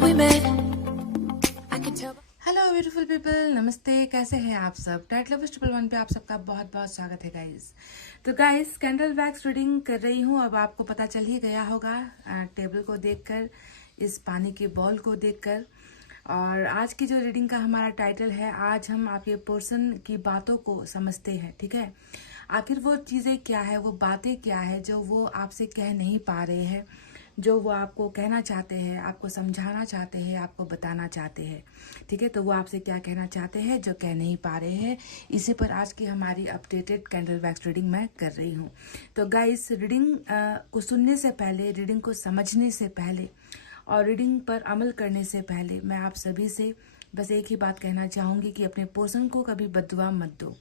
we met. I can tell. Hello beautiful people, नमस्ते। कैसे हैं आप सब? टाइटल ऑफ ट्रिपल वन पे आप सबका बहुत बहुत स्वागत है गाइस। तो गाइस, कैंडल वैक्स रीडिंग कर रही हूँ। अब आपको पता चल ही गया होगा टेबल को देखकर, इस पानी के बॉल को देखकर। और आज की जो रीडिंग का हमारा टाइटल है, आज हम आपके पर्सन की बातों को समझते हैं। ठीक है, आखिर वो चीज़ें क्या है, वो बातें क्या है जो वो आपसे कह नहीं पा रहे हैं, जो वो आपको कहना चाहते हैं, आपको समझाना चाहते हैं, आपको बताना चाहते हैं। ठीक है, तो वो आपसे क्या कहना चाहते हैं जो कह नहीं पा रहे हैं, इसी पर आज की हमारी अपडेटेड कैंडल वैक्स रीडिंग मैं कर रही हूँ। तो गाइस, रीडिंग को सुनने से पहले, रीडिंग को समझने से पहले और रीडिंग पर अमल करने से पहले मैं आप सभी से बस एक ही बात कहना चाहूँगी कि अपने पर्सन को कभी बददुआ मत दो।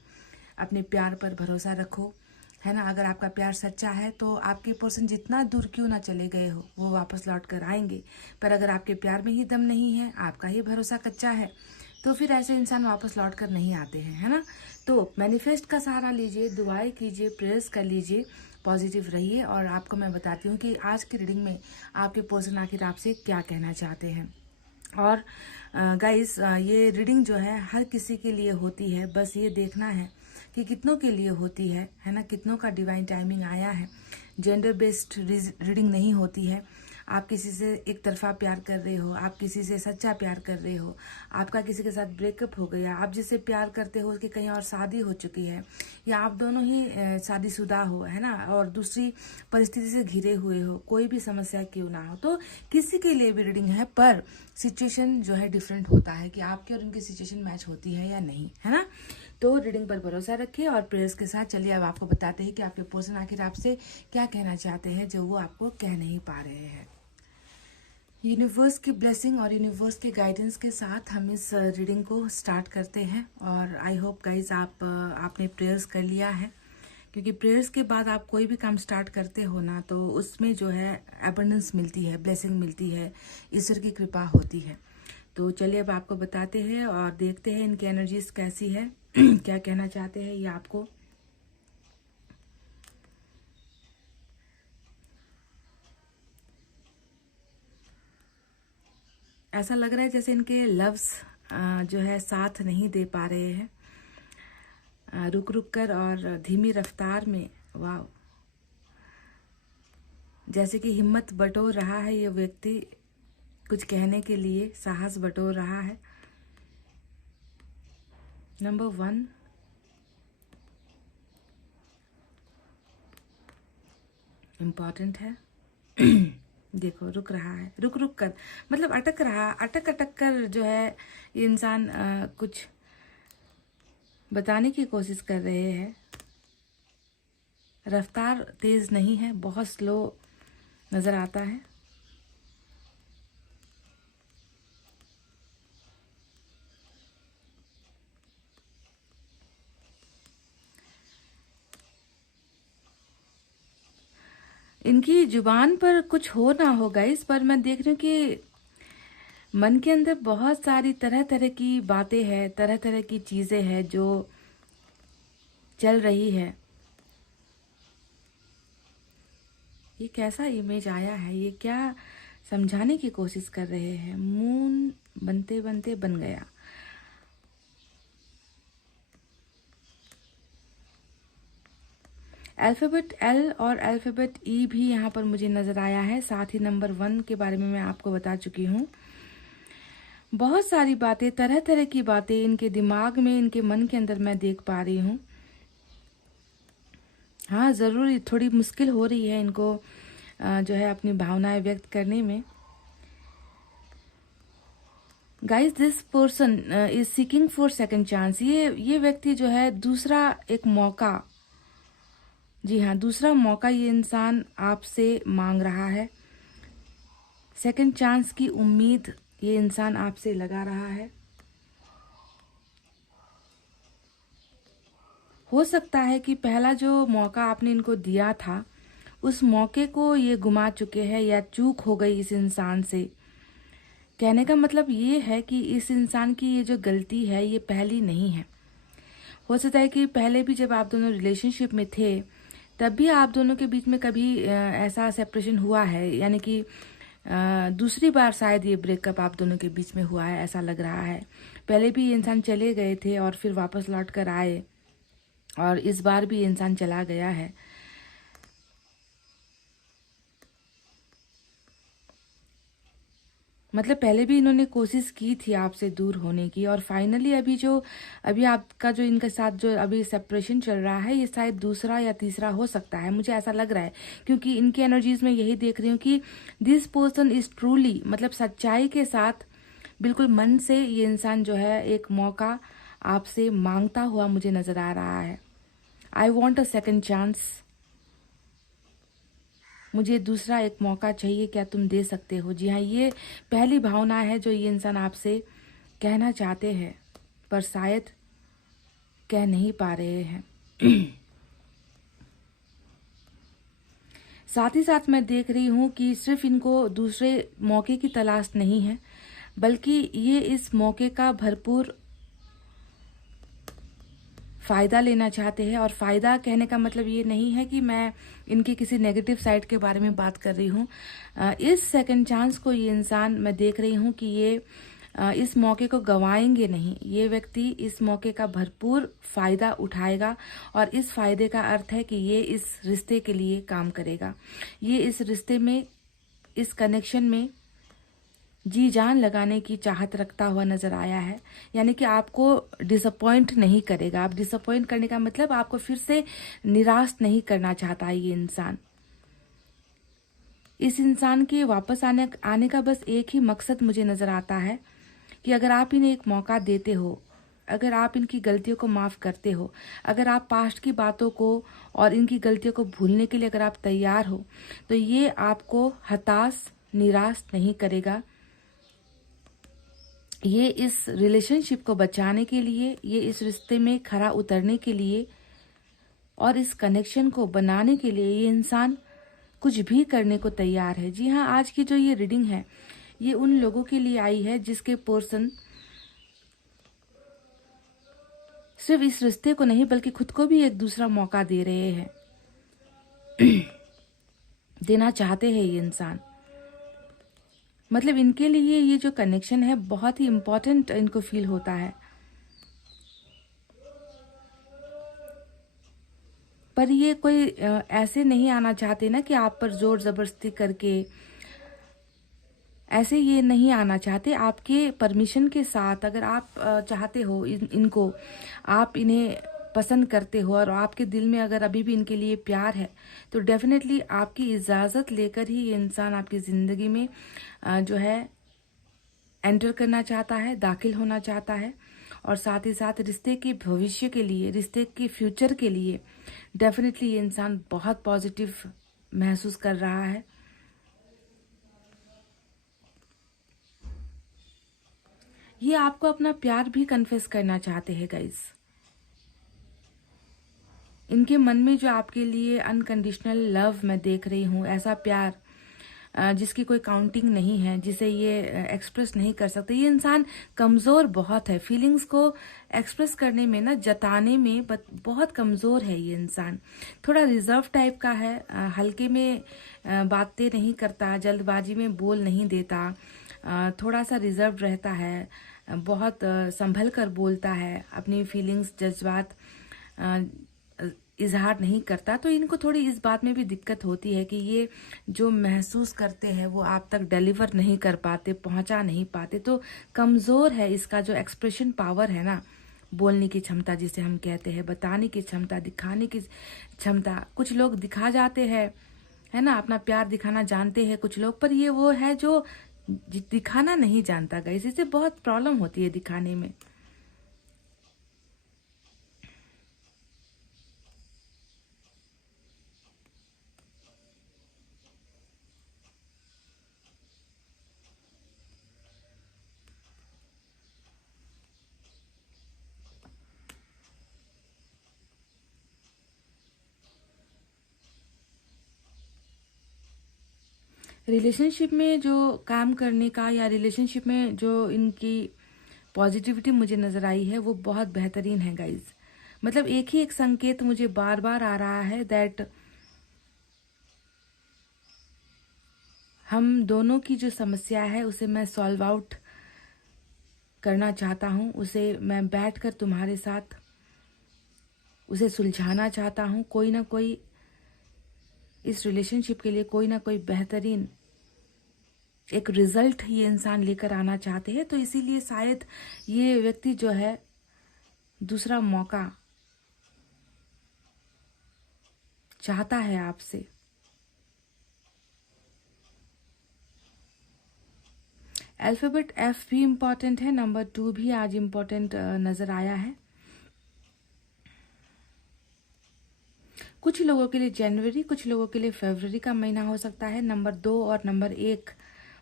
अपने प्यार पर भरोसा रखो, है ना। अगर आपका प्यार सच्चा है तो आपके पर्सन जितना दूर क्यों ना चले गए हो, वो वापस लौट कर आएंगे। पर अगर आपके प्यार में ही दम नहीं है, आपका ही भरोसा कच्चा है, तो फिर ऐसे इंसान वापस लौट कर नहीं आते हैं, है ना। तो मैनिफेस्ट का सहारा लीजिए, दुआएं कीजिए, प्रेयर्स कर लीजिए, पॉजिटिव रहिए। और आपको मैं बताती हूँ कि आज की रीडिंग में आपके पर्सन आखिर आपसे क्या कहना चाहते हैं। और गाइस, ये रीडिंग जो है हर किसी के लिए होती है। बस ये देखना है कि कितनों के लिए होती है ना, कितनों का डिवाइन टाइमिंग आया है। जेंडर बेस्ड रीडिंग नहीं होती है। आप किसी से एक तरफा प्यार कर रहे हो, आप किसी से सच्चा प्यार कर रहे हो, आपका किसी के साथ ब्रेकअप हो गया, आप जिससे प्यार करते हो उसकी कहीं और शादी हो चुकी है, या आप दोनों ही शादीशुदा हो, है ना, और दूसरी परिस्थिति से घिरे हुए हो, कोई भी समस्या क्यों ना हो, तो किसी के लिए भी रीडिंग है। पर सिचुएशन जो है डिफरेंट होता है कि आपकी और उनकी सिचुएशन मैच होती है या नहीं, है ना। तो रीडिंग पर भरोसा रखिए और प्रेयर्स के साथ चलिए अब आपको बताते हैं कि आपके पर्सन आखिर आपसे क्या कहना चाहते हैं जो वो आपको कह नहीं पा रहे हैं। यूनिवर्स की ब्लेसिंग और यूनिवर्स के गाइडेंस के साथ हम इस रीडिंग को स्टार्ट करते हैं। और आई होप गाइज आपने प्रेयर्स कर लिया है, क्योंकि प्रेयर्स के बाद आप कोई भी काम स्टार्ट करते हो ना, तो उसमें जो है एबंडेंस मिलती है, ब्लेसिंग मिलती है, ईश्वर की कृपा होती है। तो चलिए अब आपको बताते हैं और देखते हैं इनकी एनर्जीज कैसी है, क्या कहना चाहते हैं ये आपको। ऐसा लग रहा है जैसे इनके लव्स जो है साथ नहीं दे पा रहे हैं, रुक रुक कर और धीमी रफ्तार में। वाह, जैसे कि हिम्मत बटोर रहा है ये व्यक्ति, कुछ कहने के लिए साहस बटोर रहा है। नंबर 1, इम्पॉर्टेंट है। देखो, रुक रहा है, रुक रुक कर, मतलब अटक रहा, अटक अटक कर जो है ये इंसान कुछ बताने की कोशिश कर रहे हैं। रफ्तार तेज नहीं है, बहुत स्लो नजर आता है। इनकी जुबान पर कुछ हो ना हो गाइस, पर मैं देख रही हूँ कि मन के अंदर बहुत सारी तरह तरह की बातें हैं, तरह तरह की चीजें हैं जो चल रही है। ये कैसा इमेज आया है, ये क्या समझाने की कोशिश कर रहे हैं। मून बनते बनते बन गया। अल्फाबेट एल और अल्फाबेट ई भी यहाँ पर मुझे नजर आया है। साथ ही नंबर 1 के बारे में मैं आपको बता चुकी हूँ। बहुत सारी बातें, तरह तरह की बातें इनके दिमाग में, इनके मन के अंदर मैं देख पा रही हूँ। हाँ, जरूर थोड़ी मुश्किल हो रही है इनको जो है अपनी भावनाएं व्यक्त करने में। Guys, this person is seeking for second chance. ये व्यक्ति जो है दूसरा एक मौका, जी हाँ, दूसरा मौका ये इंसान आपसे मांग रहा है। सेकंड चांस की उम्मीद ये इंसान आपसे लगा रहा है। हो सकता है कि पहला जो मौका आपने इनको दिया था, उस मौके को ये गुमा चुके हैं या चूक हो गई इस इंसान से। कहने का मतलब ये है कि इस इंसान की ये जो गलती है ये पहली नहीं है। हो सकता है कि पहले भी जब आप दोनों रिलेशनशिप में थे, तब भी आप दोनों के बीच में कभी ऐसा सेपरेशन हुआ है, यानी कि दूसरी बार शायद ये ब्रेकअप आप दोनों के बीच में हुआ है, ऐसा लग रहा है। पहले भी ये इंसान चले गए थे और फिर वापस लौट कर आए, और इस बार भी ये इंसान चला गया है। मतलब पहले भी इन्होंने कोशिश की थी आपसे दूर होने की, और फाइनली अभी आपका जो इनके साथ जो अभी सेपरेशन चल रहा है, ये शायद दूसरा या तीसरा हो सकता है, मुझे ऐसा लग रहा है। क्योंकि इनकी एनर्जीज में यही देख रही हूँ कि दिस पर्सन इज ट्रूली, मतलब सच्चाई के साथ बिल्कुल मन से ये इंसान जो है एक मौका आपसे मांगता हुआ मुझे नजर आ रहा है। I want a second chance, मुझे दूसरा एक मौका चाहिए, क्या तुम दे सकते हो? जी हाँ, ये पहली भावना है जो ये इंसान आपसे कहना चाहते हैं, पर शायद कह नहीं पा रहे हैं। साथ ही साथ मैं देख रही हूं कि सिर्फ इनको दूसरे मौके की तलाश नहीं है, बल्कि ये इस मौके का भरपूर फायदा लेना चाहते हैं। और फायदा कहने का मतलब ये नहीं है कि मैं इनके किसी नेगेटिव साइड के बारे में बात कर रही हूँ। इस सेकंड चांस को ये इंसान, मैं देख रही हूँ कि ये इस मौके को गंवाएंगे नहीं। ये व्यक्ति इस मौके का भरपूर फायदा उठाएगा, और इस फायदे का अर्थ है कि ये इस रिश्ते के लिए काम करेगा। ये इस रिश्ते में, इस कनेक्शन में जी जान लगाने की चाहत रखता हुआ नजर आया है। यानी कि आपको डिसअपॉइंट नहीं करेगा। आप डिसअपॉइंट करने का मतलब आपको फिर से निराश नहीं करना चाहता है ये इंसान। इस इंसान के वापस आने का बस एक ही मकसद मुझे नजर आता है कि अगर आप इन्हें एक मौका देते हो, अगर आप इनकी गलतियों को माफ करते हो, अगर आप पास्ट की बातों को और इनकी गलतियों को भूलने के लिए अगर आप तैयार हो, तो ये आपको हताश, निराश नहीं करेगा। ये इस रिलेशनशिप को बचाने के लिए, ये इस रिश्ते में खरा उतरने के लिए और इस कनेक्शन को बनाने के लिए ये इंसान कुछ भी करने को तैयार है। जी हाँ, आज की जो ये रीडिंग है, ये उन लोगों के लिए आई है जिसके पर्सन सिर्फ इस रिश्ते को नहीं बल्कि खुद को भी एक दूसरा मौका दे रहे हैं, देना चाहते हैं ये इंसान। मतलब इनके लिए ये जो कनेक्शन है बहुत ही इम्पोर्टेंट इनको फील होता है। पर ये कोई ऐसे नहीं आना चाहते ना कि आप पर जोर जबरदस्ती करके, ऐसे ये नहीं आना चाहते। आपके परमिशन के साथ, अगर आप चाहते हो इनको, आप इन्हें पसंद करते हो और आपके दिल में अगर अभी भी इनके लिए प्यार है, तो डेफिनेटली आपकी इजाज़त लेकर ही ये इंसान आपकी ज़िंदगी में जो है एंटर करना चाहता है, दाखिल होना चाहता है। और साथ ही साथ रिश्ते के भविष्य के लिए, रिश्ते के फ्यूचर के लिए डेफिनेटली ये इंसान बहुत पॉजिटिव महसूस कर रहा है। ये आपको अपना प्यार भी कन्फेस करना चाहते हैं गाइस। इनके मन में जो आपके लिए अनकंडीशनल लव मैं देख रही हूँ, ऐसा प्यार जिसकी कोई काउंटिंग नहीं है, जिसे ये एक्सप्रेस नहीं कर सकते। ये इंसान कमज़ोर बहुत है, फीलिंग्स को एक्सप्रेस करने में ना, जताने में बहुत कमज़ोर है ये इंसान। थोड़ा रिजर्व टाइप का है, हल्के में बातें नहीं करता, जल्दबाजी में बोल नहीं देता, थोड़ा सा रिजर्व रहता है, बहुत संभल कर बोलता है, अपनी फीलिंग्स, जज्बात इजहार नहीं करता। तो इनको थोड़ी इस बात में भी दिक्कत होती है कि ये जो महसूस करते हैं वो आप तक डिलीवर नहीं कर पाते, पहुंचा नहीं पाते। तो कमज़ोर है इसका जो एक्सप्रेशन पावर है ना, बोलने की क्षमता जिसे हम कहते हैं, बताने की क्षमता, दिखाने की क्षमता। कुछ लोग दिखा जाते हैं, है ना, अपना प्यार दिखाना जानते हैं कुछ लोग, पर ये वो है जो दिखाना नहीं जानता गाइस। इससे बहुत प्रॉब्लम होती है दिखाने में। रिलेशनशिप में जो काम करने का, या रिलेशनशिप में जो इनकी पॉजिटिविटी मुझे नजर आई है, वो बहुत बेहतरीन है गाइज। मतलब एक ही एक संकेत मुझे बार बार आ रहा है दैट हम दोनों की जो समस्या है उसे मैं सॉल्व आउट करना चाहता हूँ, उसे मैं बैठकर तुम्हारे साथ उसे सुलझाना चाहता हूँ। कोई ना कोई इस रिलेशनशिप के लिए कोई ना कोई बेहतरीन एक रिजल्ट ये इंसान लेकर आना चाहते हैं। तो इसीलिए शायद ये व्यक्ति जो है दूसरा मौका चाहता है आपसे। अल्फ़ाबेट एफ भी इम्पॉर्टेंट है, नंबर 2 भी आज इम्पॉर्टेंट नज़र आया है। कुछ लोगों के लिए जनवरी, कुछ लोगों के लिए फरवरी का महीना हो सकता है। नंबर 2 और नंबर 1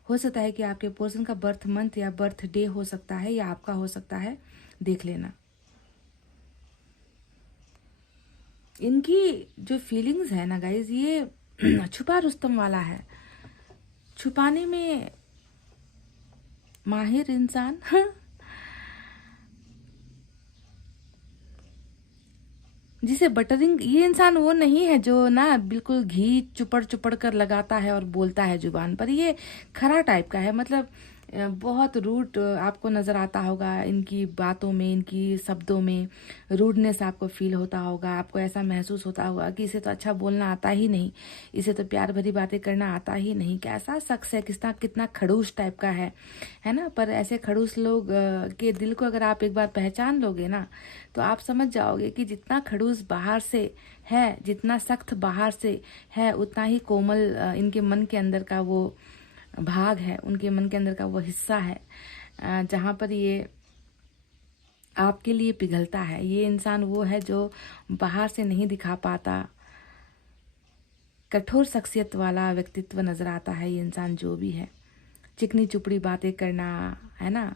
हो सकता है कि आपके पर्सन का बर्थ मंथ या बर्थ डे हो सकता है, या आपका हो सकता है, देख लेना। इनकी जो फीलिंग्स है ना गाइज, ये छुपा रुस्तम वाला है, छुपाने में माहिर इंसान। जिसे बटरिंग, ये इंसान वो नहीं है जो ना बिल्कुल घी चुपड़ चुपड़ कर लगाता है और बोलता है जुबान पर। ये खरा टाइप का है, मतलब बहुत रूड आपको नज़र आता होगा इनकी बातों में, इनकी शब्दों में रूडनेस आपको फील होता होगा। आपको ऐसा महसूस होता होगा कि इसे तो अच्छा बोलना आता ही नहीं, इसे तो प्यार भरी बातें करना आता ही नहीं, कैसा शख्स है, कितना खड़ूस टाइप का है ना। पर ऐसे खड़ूस लोग के दिल को अगर आप एक बार पहचान लोगे ना, तो आप समझ जाओगे कि जितना खड़ूस बाहर से है, जितना सख्त बाहर से है, उतना ही कोमल इनके मन के अंदर का वो भाग है, उनके मन के अंदर का वो हिस्सा है जहाँ पर ये आपके लिए पिघलता है। ये इंसान वो है जो बाहर से नहीं दिखा पाता, कठोर शख्सियत वाला व्यक्तित्व नजर आता है ये इंसान जो भी है। चिकनी चुपड़ी बातें करना, है ना,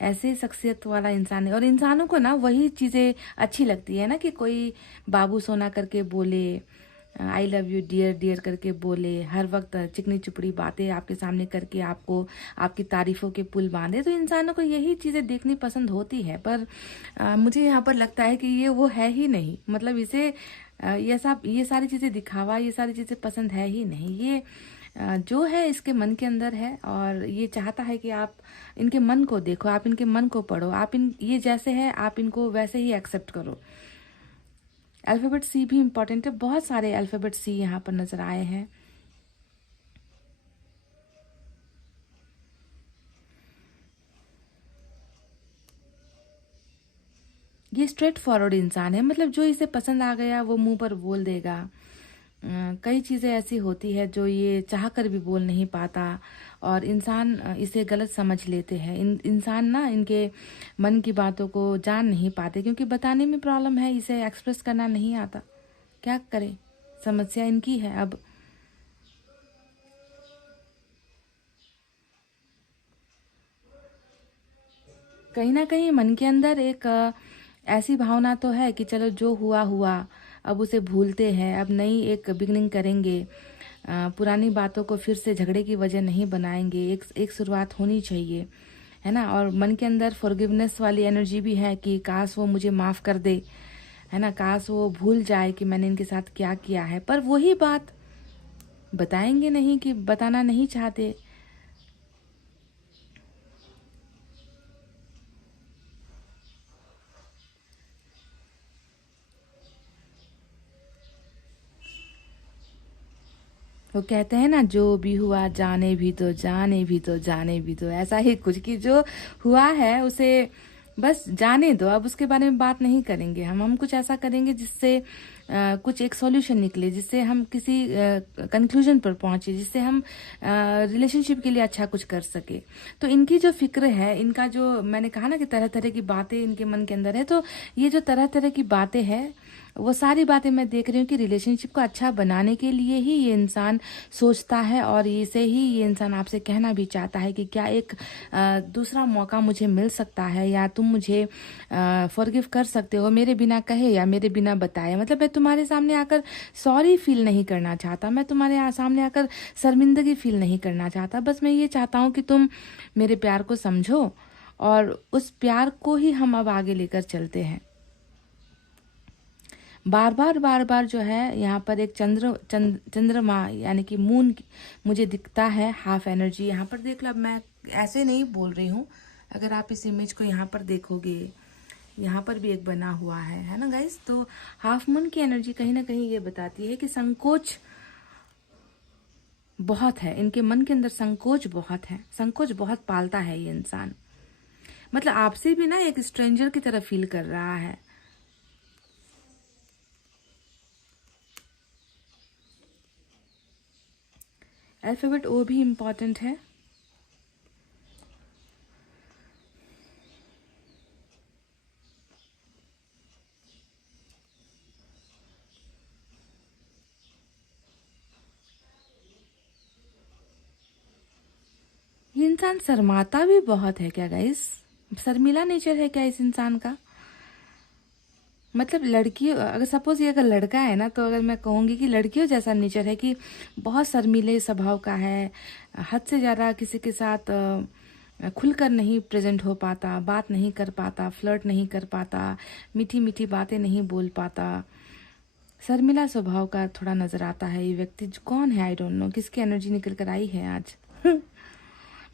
ऐसे शख्सियत वाला इंसान है। और इंसानों को ना वही चीज़ें अच्छी लगती है ना, कि कोई बाबू सोना करके बोले, I love you dear dear करके बोले, हर वक्त चिकनी चुपड़ी बातें आपके सामने करके आपको आपकी तारीफों के पुल बांधे। तो इंसानों को यही चीज़ें देखनी पसंद होती है। पर मुझे यहाँ पर लगता है कि ये वो है ही नहीं, मतलब इसे ये सारी चीज़ें दिखावा, ये सारी चीज़ें पसंद है ही नहीं। ये जो है इसके मन के अंदर है, और ये चाहता है कि आप इनके मन को देखो, आप इनके मन को पढ़ो, आप ये जैसे है आप इनको वैसे ही एक्सेप्ट करो। अल्फ़ाबेट सी भी इम्पॉर्टेंट है, बहुत सारे अल्फ़ाबेट सी यहाँ पर नज़र आए हैं। ये स्ट्रेट फॉरवर्ड इंसान है, मतलब जो इसे पसंद आ गया वो मुंह पर बोल देगा। कई चीज़ें ऐसी होती है जो ये चाह कर भी बोल नहीं पाता, और इंसान इसे गलत समझ लेते हैं। इंसान ना इनके मन की बातों को जान नहीं पाते, क्योंकि बताने में प्रॉब्लम है, इसे एक्सप्रेस करना नहीं आता। क्या करे, समस्या इनकी है। अब कहीं ना कहीं मन के अंदर एक ऐसी भावना तो है कि चलो जो हुआ हुआ, अब उसे भूलते हैं, अब नई एक बिगनिंग करेंगे, पुरानी बातों को फिर से झगड़े की वजह नहीं बनाएंगे, एक शुरुआत होनी चाहिए, है ना। और मन के अंदर फॉरगिवनेस वाली एनर्जी भी है कि काश वो मुझे माफ़ कर दे, है ना, काश वो भूल जाए कि मैंने इनके साथ क्या किया है। पर वही बात बताएंगे नहीं, कि बताना नहीं चाहते। वो कहते हैं ना, जो भी हुआ जाने भी दो, जाने भी दो, जाने भी दो, ऐसा ही कुछ कि जो हुआ है उसे बस जाने दो, अब उसके बारे में बात नहीं करेंगे। हम कुछ ऐसा करेंगे जिससे कुछ एक सॉल्यूशन निकले, जिससे हम किसी कंक्लूजन पर पहुंचे, जिससे हम रिलेशनशिप के लिए अच्छा कुछ कर सके। तो इनकी जो फिक्र है, इनका जो मैंने कहा ना कि तरह तरह की बातें इनके मन के अंदर है, तो ये जो तरह तरह की बातें हैं, वो सारी बातें मैं देख रही हूँ कि रिलेशनशिप को अच्छा बनाने के लिए ही ये इंसान सोचता है, और इसे ही ये इंसान आपसे कहना भी चाहता है कि क्या एक दूसरा मौका मुझे मिल सकता है, या तुम मुझे फॉरगिव कर सकते हो मेरे बिना कहे या मेरे बिना बताए। मतलब मैं तुम्हारे सामने आकर सॉरी फील नहीं करना चाहता, मैं तुम्हारे सामने आकर शर्मिंदगी फील नहीं करना चाहता। बस मैं ये चाहता हूँ कि तुम मेरे प्यार को समझो, और उस प्यार को ही हम अब आगे लेकर चलते हैं। बार बार जो है यहाँ पर एक चंद्रमा यानी कि मून मुझे दिखता है। हाफ एनर्जी यहाँ पर देख लो। अब मैं ऐसे नहीं बोल रही हूँ, अगर आप इस इमेज को यहाँ पर देखोगे, यहाँ पर भी एक बना हुआ है ना गाइस। तो हाफ मून की एनर्जी कहीं ना कहीं ये बताती है कि संकोच बहुत है इनके मन के अंदर, संकोच बहुत है, संकोच बहुत पालता है ये इंसान। मतलब आपसे भी ना एक स्ट्रेंजर की तरह फील कर रहा है। अल्फाबेट ओ भी इम्पॉर्टेंट है। ये इंसान शर्माता भी बहुत है क्या गाइस? शर्मीला नेचर है क्या इस इंसान का? मतलब लड़की अगर सपोज ये अगर लड़का है ना, तो अगर मैं कहूँगी कि लड़कियों जैसा नेचर है कि बहुत शर्मीले स्वभाव का है, हद से ज़्यादा किसी के साथ खुलकर नहीं प्रेजेंट हो पाता, बात नहीं कर पाता, फ्लर्ट नहीं कर पाता, मीठी मीठी बातें नहीं बोल पाता, शर्मिला स्वभाव का थोड़ा नजर आता है ये व्यक्ति। कौन है? आई डोंट नो किसकी एनर्जी निकल कर आई है आज।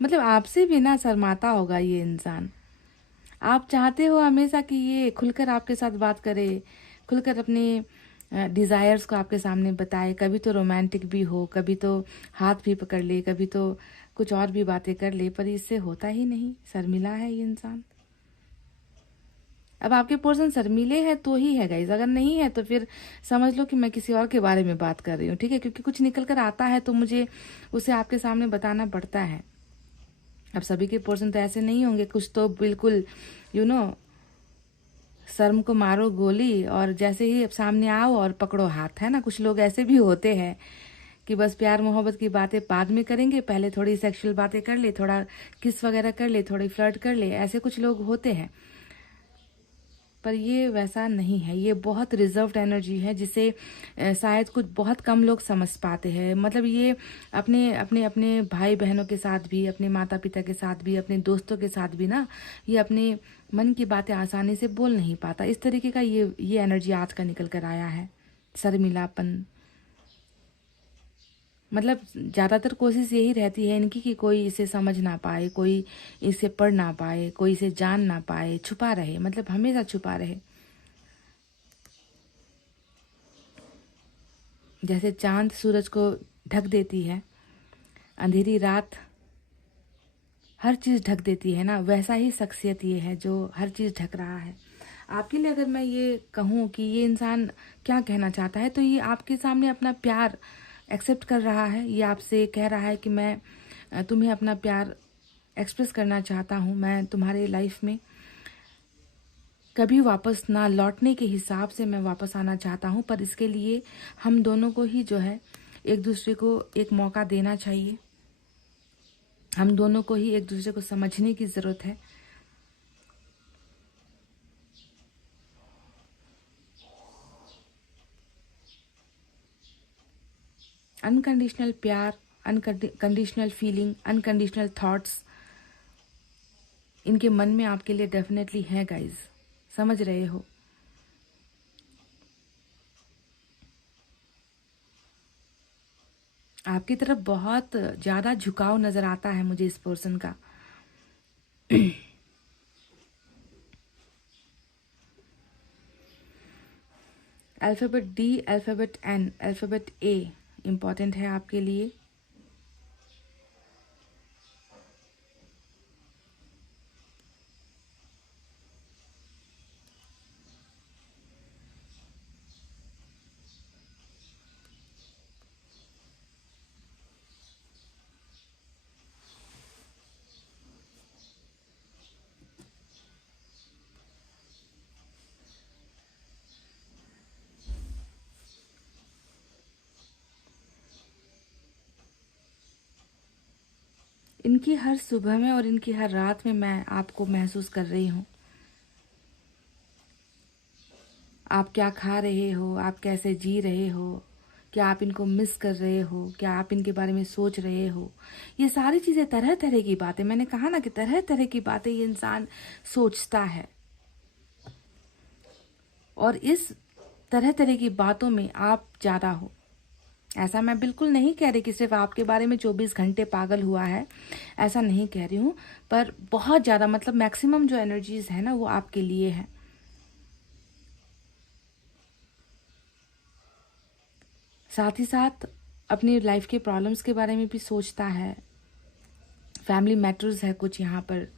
मतलब आपसे भी ना शर्माता होगा ये इंसान। आप चाहते हो हमेशा कि ये खुलकर आपके साथ बात करे, खुलकर अपने डिजायर्स को आपके सामने बताए, कभी तो रोमांटिक भी हो, कभी तो हाथ भी पकड़ ले, कभी तो कुछ और भी बातें कर ले, पर इससे होता ही नहीं। शर्मिला है ये इंसान। अब आपके पर्सन शर्मीले हैं तो ही है गाइज, अगर नहीं है तो फिर समझ लो कि मैं किसी और के बारे में बात कर रही हूँ, ठीक है? क्योंकि कुछ निकल कर आता है तो मुझे उसे आपके सामने बताना पड़ता है। अब सभी के पर्सन तो ऐसे नहीं होंगे, कुछ तो बिल्कुल शर्म को मारो गोली और जैसे ही सामने आओ और पकड़ो हाथ, है ना? कुछ लोग ऐसे भी होते हैं कि बस प्यार मोहब्बत की बातें बाद में करेंगे, पहले थोड़ी सेक्सुअल बातें कर ले, थोड़ा किस वगैरह कर ले, थोड़ी फ्लर्ट कर ले, ऐसे कुछ लोग होते हैं। पर ये वैसा नहीं है, ये बहुत रिजर्व्ड एनर्जी है जिसे शायद कुछ बहुत कम लोग समझ पाते हैं। मतलब ये अपने अपने अपने भाई बहनों के साथ भी, अपने माता पिता के साथ भी, अपने दोस्तों के साथ भी ना, ये अपने मन की बातें आसानी से बोल नहीं पाता। इस तरीके का ये एनर्जी आज का निकल कर आया है, शर्मिलापन। मतलब ज़्यादातर कोशिश यही रहती है इनकी कि कोई इसे समझ ना पाए, कोई इसे पढ़ ना पाए, कोई इसे जान ना पाए, छुपा रहे, मतलब हमेशा छुपा रहे। जैसे चांद सूरज को ढक देती है, अंधेरी रात हर चीज़ ढक देती है ना, वैसा ही शख्सियत ये है जो हर चीज़ ढक रहा है। आपके लिए अगर मैं ये कहूँ कि ये इंसान क्या कहना चाहता है, तो ये आपके सामने अपना प्यार एक्सेप्ट कर रहा है। ये आपसे कह रहा है कि मैं तुम्हें अपना प्यार एक्सप्रेस करना चाहता हूँ, मैं तुम्हारे लाइफ में कभी वापस ना लौटने के हिसाब से मैं वापस आना चाहता हूँ। पर इसके लिए हम दोनों को ही जो है एक दूसरे को एक मौका देना चाहिए, हम दोनों को ही एक दूसरे को समझने की ज़रूरत है। अनकंडीशनल प्यार, अनकंडीशनल फीलिंग, अनकंडीशनल थॉट्स इनके मन में आपके लिए डेफिनेटली है गाइज, समझ रहे हो? आपकी तरफ बहुत ज़्यादा झुकाव नज़र आता है मुझे इस पर्सन का। Alphabet D, alphabet N, alphabet A important है आपके लिए। इनकी हर सुबह में और इनकी हर रात में मैं आपको महसूस कर रही हूँ। आप क्या खा रहे हो, आप कैसे जी रहे हो, क्या आप इनको मिस कर रहे हो, क्या आप इनके बारे में सोच रहे हो, ये सारी चीज़ें, तरह तरह की बातें, मैंने कहा ना कि तरह तरह की बातें ये इंसान सोचता है। और इस तरह तरह की बातों में आप ज़्यादा हो। ऐसा मैं बिल्कुल नहीं कह रही कि सिर्फ आपके बारे में 24 घंटे पागल हुआ है, ऐसा नहीं कह रही हूँ, पर बहुत ज़्यादा मतलब मैक्सिमम जो एनर्जीज है ना वो आपके लिए है। साथ ही साथ अपनी लाइफ के प्रॉब्लम्स के बारे में भी सोचता है। फैमिली मैटर्स है कुछ यहाँ पर,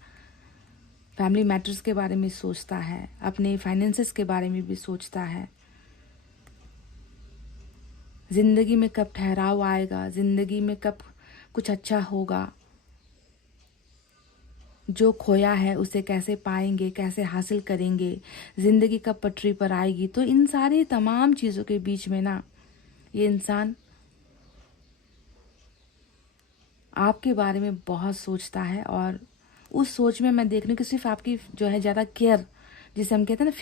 फैमिली मैटर्स के बारे में सोचता है, अपने फाइनेंसेस के बारे में भी सोचता है। जिंदगी में कब ठहराव आएगा, जिंदगी में कब कुछ अच्छा होगा, जो खोया है उसे कैसे पाएंगे, कैसे हासिल करेंगे, जिंदगी कब पटरी पर आएगी। तो इन सारी तमाम चीज़ों के बीच में ना ये इंसान आपके बारे में बहुत सोचता है, और उस सोच में मैं देख रही हूँ कि सिर्फ आपकी जो है ज़्यादा केयर, जिसे हम कहते हैं ना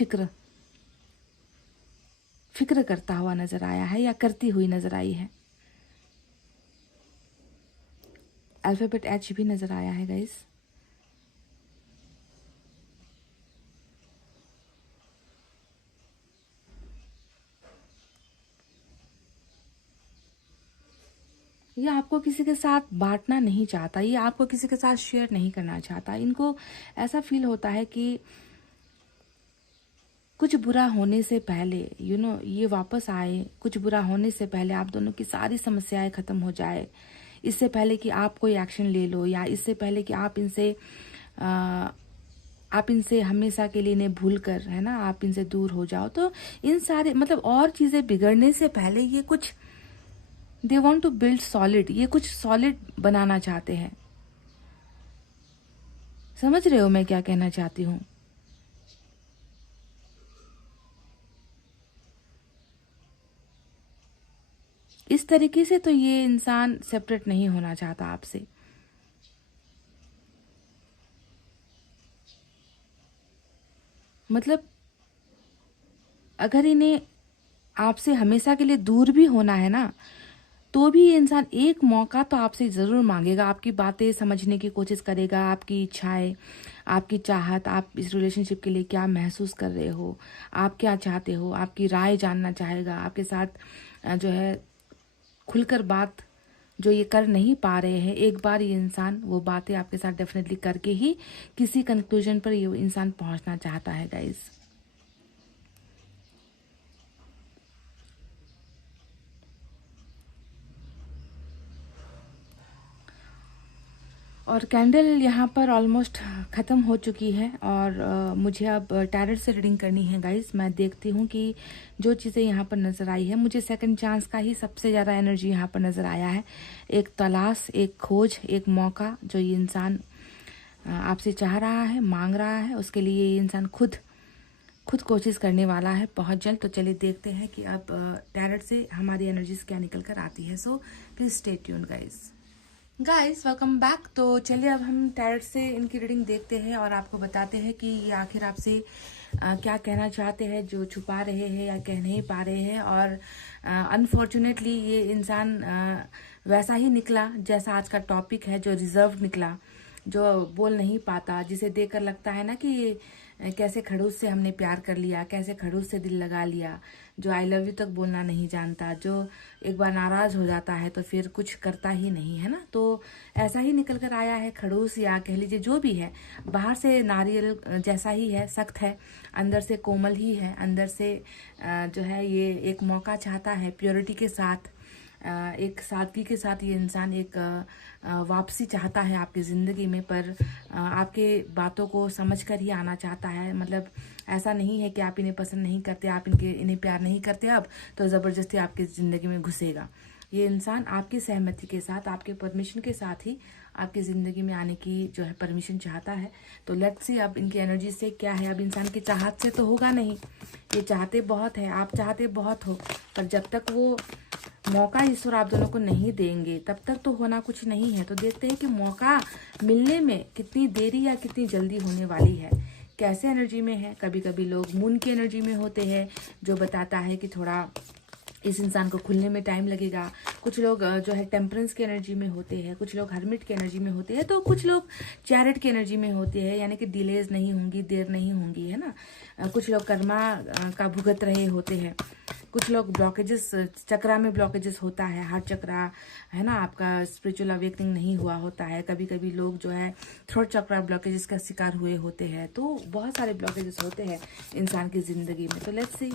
फिक्र करता हुआ नजर आया है या करती हुई नजर आई है। अल्फाबेट एच भी नजर आया है गाइस। ये आपको किसी के साथ बांटना नहीं चाहता, ये आपको किसी के साथ शेयर नहीं करना चाहता। इनको ऐसा फील होता है कि कुछ बुरा होने से पहले ये वापस आए, कुछ बुरा होने से पहले आप दोनों की सारी समस्याएं खत्म हो जाए, इससे पहले कि आप कोई एक्शन ले लो, या इससे पहले कि आप इनसे हमेशा के लिए इन्हें भूल कर, है ना, आप इनसे दूर हो जाओ। तो इन सारे मतलब और चीजें बिगड़ने से पहले ये कुछ they want to build solid, ये कुछ सॉलिड बनाना चाहते हैं। समझ रहे हो मैं क्या कहना चाहती हूँ? इस तरीके से तो ये इंसान सेपरेट नहीं होना चाहता आपसे। मतलब अगर इन्हें आपसे हमेशा के लिए दूर भी होना है ना, तो भी ये इंसान एक मौका तो आपसे जरूर मांगेगा, आपकी बातें समझने की कोशिश करेगा, आपकी इच्छाएं, आपकी चाहत, आप इस रिलेशनशिप के लिए क्या महसूस कर रहे हो, आप क्या चाहते हो, आपकी राय जानना चाहेगा, आपके साथ जो है खुलकर बात जो ये कर नहीं पा रहे हैं, एक बार ये इंसान वो बातें आपके साथ डेफिनेटली करके ही किसी कंक्लूजन पर ये इंसान पहुंचना चाहता है गाइस। और कैंडल यहाँ पर ऑलमोस्ट ख़त्म हो चुकी है, और मुझे अब टैरेट से रीडिंग करनी है गाइस। मैं देखती हूँ कि जो चीज़ें यहाँ पर नज़र आई है, मुझे सेकंड चांस का ही सबसे ज़्यादा एनर्जी यहाँ पर नज़र आया है। एक तलाश, एक खोज, एक मौका जो ये इंसान आपसे चाह रहा है, मांग रहा है, उसके लिए ये इंसान खुद कोशिश करने वाला है बहुत जल्द। तो चलिए देखते हैं कि अब टैरेट से हमारी एनर्जीज क्या निकल कर आती है। So please stay tuned guys, welcome back. तो चलिए अब हम टैरेट से इनकी रीडिंग देखते हैं और आपको बताते हैं कि ये आखिर आपसे क्या कहना चाहते हैं, जो छुपा रहे हैं या कह नहीं पा रहे हैं। और अनफॉर्चुनेटली ये इंसान वैसा ही निकला जैसा आज का टॉपिक है, जो रिजर्व निकला, जो बोल नहीं पाता, जिसे देखकर लगता है ना कि कैसे खड़ूस से हमने प्यार कर लिया, कैसे खड़ूस से दिल लगा लिया, जो आई लव यू तक बोलना नहीं जानता, जो एक बार नाराज हो जाता है तो फिर कुछ करता ही नहीं है ना। तो ऐसा ही निकल कर आया है खड़ूस, या कह लीजिए जो भी है। बाहर से नारियल जैसा ही है, सख्त है, अंदर से कोमल ही है। अंदर से जो है ये एक मौका चाहता है, प्योरिटी के साथ, एक सादगी के साथ ये इंसान एक वापसी चाहता है आपकी ज़िंदगी में। पर आपके बातों को समझकर ही आना चाहता है। मतलब ऐसा नहीं है कि आप इन्हें पसंद नहीं करते, आप इन्हें प्यार नहीं करते अब तो ज़बरदस्ती आपकी ज़िंदगी में घुसेगा। ये इंसान आपकी सहमति के साथ, आपके परमिशन के साथ ही आपकी ज़िंदगी में आने की जो है परमिशन चाहता है। तो लेट्स सी अब इनकी एनर्जी से क्या है। अब इंसान की चाहत से तो होगा नहीं, ये चाहते बहुत है, आप चाहते बहुत हो, पर जब तक वो मौका ईश्वर आप दोनों को नहीं देंगे तब तक तो होना कुछ नहीं है। तो देखते हैं कि मौका मिलने में कितनी देरी या कितनी जल्दी होने वाली है, कैसे एनर्जी में है। कभी कभी लोग मून की एनर्जी में होते हैं, जो बताता है कि थोड़ा इस इंसान को खुलने में टाइम लगेगा। कुछ लोग जो है टेम्परेंस की एनर्जी में होते हैं, कुछ लोग हर्मिट की एनर्जी में होते हैं, तो कुछ लोग चैरिट की एनर्जी में होते हैं, यानी कि डिलेज नहीं होंगी, देर नहीं होंगी, है ना। कुछ लोग कर्मा का भुगत रहे होते हैं। कुछ लोग ब्लॉकेजेस, चक्रा में ब्लॉकेजेस होता है, हार्ट चक्रा, है ना, आपका स्पिरिचुअल अवेकनिंग नहीं हुआ होता है। कभी कभी लोग जो है थ्रोट चक्रा ब्लॉकेजेस का शिकार हुए होते हैं। तो बहुत सारे ब्लॉकेजेस होते हैं इंसान की जिंदगी में। तो लेट्स सी।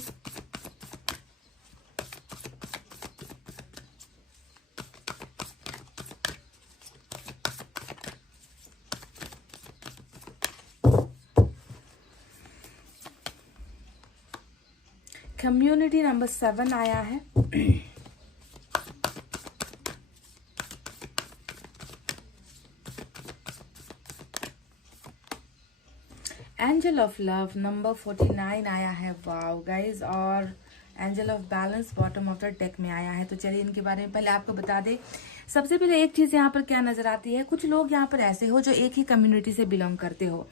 कम्युनिटी नंबर 7 आया है। एंजल ऑफ लव नंबर 49 आया है। Wow guys. और angel of balance bottom of the deck में आया है। तो चलिए इनके बारे में पहले आपको बता दें। सबसे पहले एक चीज यहाँ पर क्या नजर आती है, कुछ लोग यहाँ पर ऐसे हो जो एक ही कम्युनिटी से बिलोंग करते हो।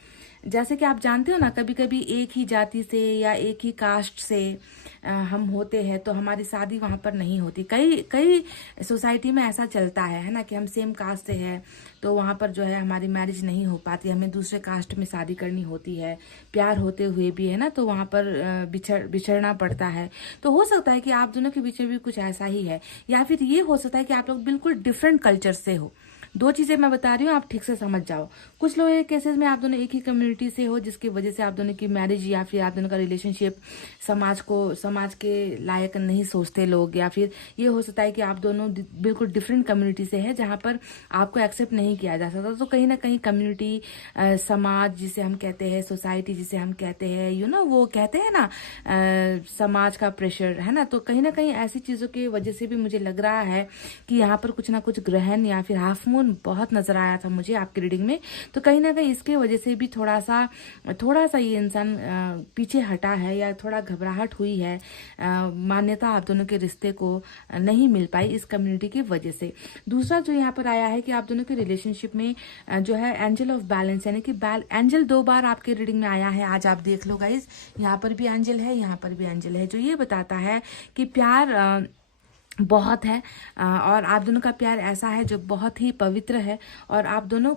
जैसे कि आप जानते हो ना, कभी कभी एक ही जाति से या एक ही कास्ट से हम होते हैं तो हमारी शादी वहां पर नहीं होती। कई कई सोसाइटी में ऐसा चलता है ना, कि हम सेम कास्ट से हैं तो वहां पर जो है हमारी मैरिज नहीं हो पाती, हमें दूसरे कास्ट में शादी करनी होती है। प्यार होते हुए भी, है ना, तो वहां पर बिछड़ना पड़ता है। तो हो सकता है कि आप दोनों के बीच में भी कुछ ऐसा ही है, या फिर ये हो सकता है कि आप लोग बिल्कुल डिफरेंट कल्चर से हो। दो चीजें मैं बता रही हूँ, आप ठीक से समझ जाओ। कुछ लोग के केसेस में आप दोनों एक ही कम्युनिटी से हो, जिसकी वजह से आप दोनों की मैरिज या फिर आप दोनों का रिलेशनशिप समाज के लायक नहीं सोचते लोग, या फिर ये हो सकता है कि आप दोनों बिल्कुल डिफरेंट कम्युनिटी से है जहां पर आपको एक्सेप्ट नहीं किया जा सकता। तो कहीं ना कहीं कम्युनिटी, समाज जिसे हम कहते हैं, सोसाइटी जिसे हम कहते हैं, वो कहते हैं ना, समाज का प्रेशर, है ना। तो कहीं ना कहीं ऐसी चीजों की वजह से भी मुझे लग रहा है कि यहाँ पर कुछ ना कुछ ग्रहण या फिर हाफ मून बहुत नजर आया था मुझे आपकी रीडिंग में। तो कहीं ना कहीं इसके वजह से भी थोड़ा सा ये इंसान पीछे हटा है, या थोड़ा घबराहट हुई है, मान्यता आप दोनों के रिश्ते को नहीं मिल पाई इस कम्युनिटी की वजह से। दूसरा जो यहाँ पर आया है कि आप दोनों के रिलेशनशिप में जो है एंजल ऑफ बैलेंस, यानी कि एंजल 2 बार आपके रीडिंग में आया है। आज आप देख लो गाइज, यहाँ पर भी एंजल है, यहाँ पर भी एंजल है, जो ये बताता है कि प्यार बहुत है, और आप दोनों का प्यार ऐसा है जो बहुत ही पवित्र है। और आप दोनों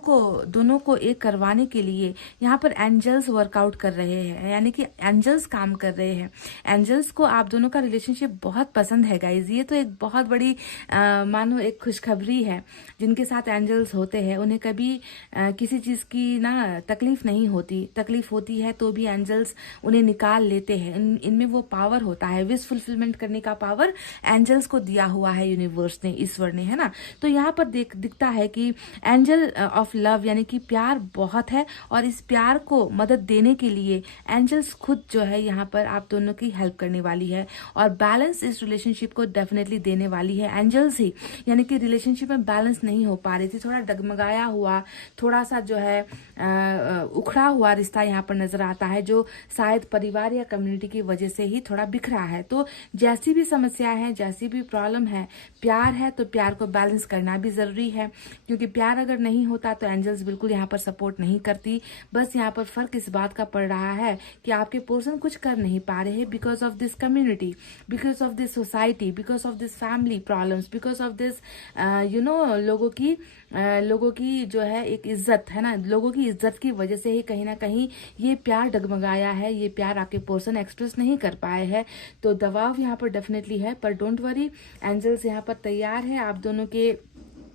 को एक करवाने के लिए यहाँ पर एंजल्स वर्कआउट कर रहे हैं, यानी कि एंजल्स काम कर रहे हैं। एंजल्स को आप दोनों का रिलेशनशिप बहुत पसंद है गाइज। ये तो एक बहुत बड़ी मानो एक खुशखबरी है। जिनके साथ एंजल्स होते हैं उन्हें कभी किसी चीज की ना तकलीफ नहीं होती, तकलीफ होती है तो भी एंजल्स उन्हें निकाल लेते हैं। इनमें वो पावर होता है, विश फुलफिलमेंट करने का पावर एंजल्स को दिया हुआ है यूनिवर्स ने, ईश्वर ने, है ना। तो यहाँ पर दिखता है कि एंजल ऑफ लव यानी कि प्यार बहुत है, और इस प्यार को मदद देने के लिए एंजल्स खुद जो है यहाँ पर आप दोनों की हेल्प करने वाली है, और बैलेंस इस रिलेशनशिप को डेफिनेटली देने वाली है एंजल्स ही। यानी कि रिलेशनशिप में बैलेंस नहीं हो पा रही थी, थोड़ा डगमगाया हुआ, थोड़ा सा जो है उखड़ा हुआ रिश्ता यहाँ पर नजर आता है, जो शायद परिवार या कम्युनिटी की वजह से ही थोड़ा बिखरा है। तो जैसी भी समस्या है, जैसी भी प्रॉब्लम है, प्यार है तो प्यार को बैलेंस करना भी जरूरी है, क्योंकि प्यार अगर नहीं होता तो एंजल्स बिल्कुल यहाँ पर सपोर्ट नहीं करती। बस यहाँ पर फर्क इस बात का पड़ रहा है कि आपके पर्सन कुछ कर नहीं पा रहे हैं because of this community, because of this society, because of this family problems, because of this लोगों की जो है एक इज्जत, है ना, लोगों की इज्जत की वजह से ही कहीं ना कहीं ये प्यार डगमगाया है, ये प्यार आपके पर्सन एक्सप्रेस नहीं कर पाए हैं। तो दबाव यहाँ पर डेफिनेटली है, पर डोंट वरी, एंजल्स यहाँ पर तैयार है आप दोनों के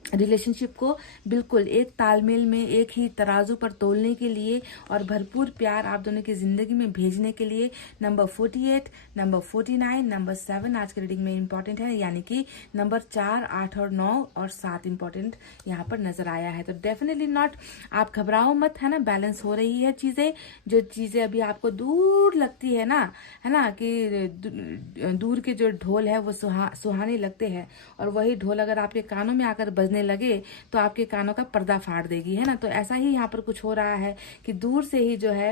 रिलेशनशिप को बिल्कुल एक तालमेल में, एक ही तराजू पर तोलने के लिए और भरपूर प्यार आप दोनों की जिंदगी में भेजने के लिए नंबर 48, नंबर 49, नंबर 7 आज के रीडिंग में इंपॉर्टेंट है, यानी कि नंबर 4, 8 और 9 और 7 इंपॉर्टेंट यहाँ पर नजर आया है। तो डेफिनेटली नॉट, आप घबराओ मत, है ना, बैलेंस हो रही है चीजें। जो चीजें अभी आपको दूर लगती है ना, कि दूर के जो ढोल है वो सुहाने लगते हैं, और वही ढोल अगर आपके कानों में आकर बजने लगे तो आपके कानों का पर्दा फाड़ देगी, है ना। तो ऐसा ही यहाँ पर कुछ हो रहा है कि दूर से ही जो है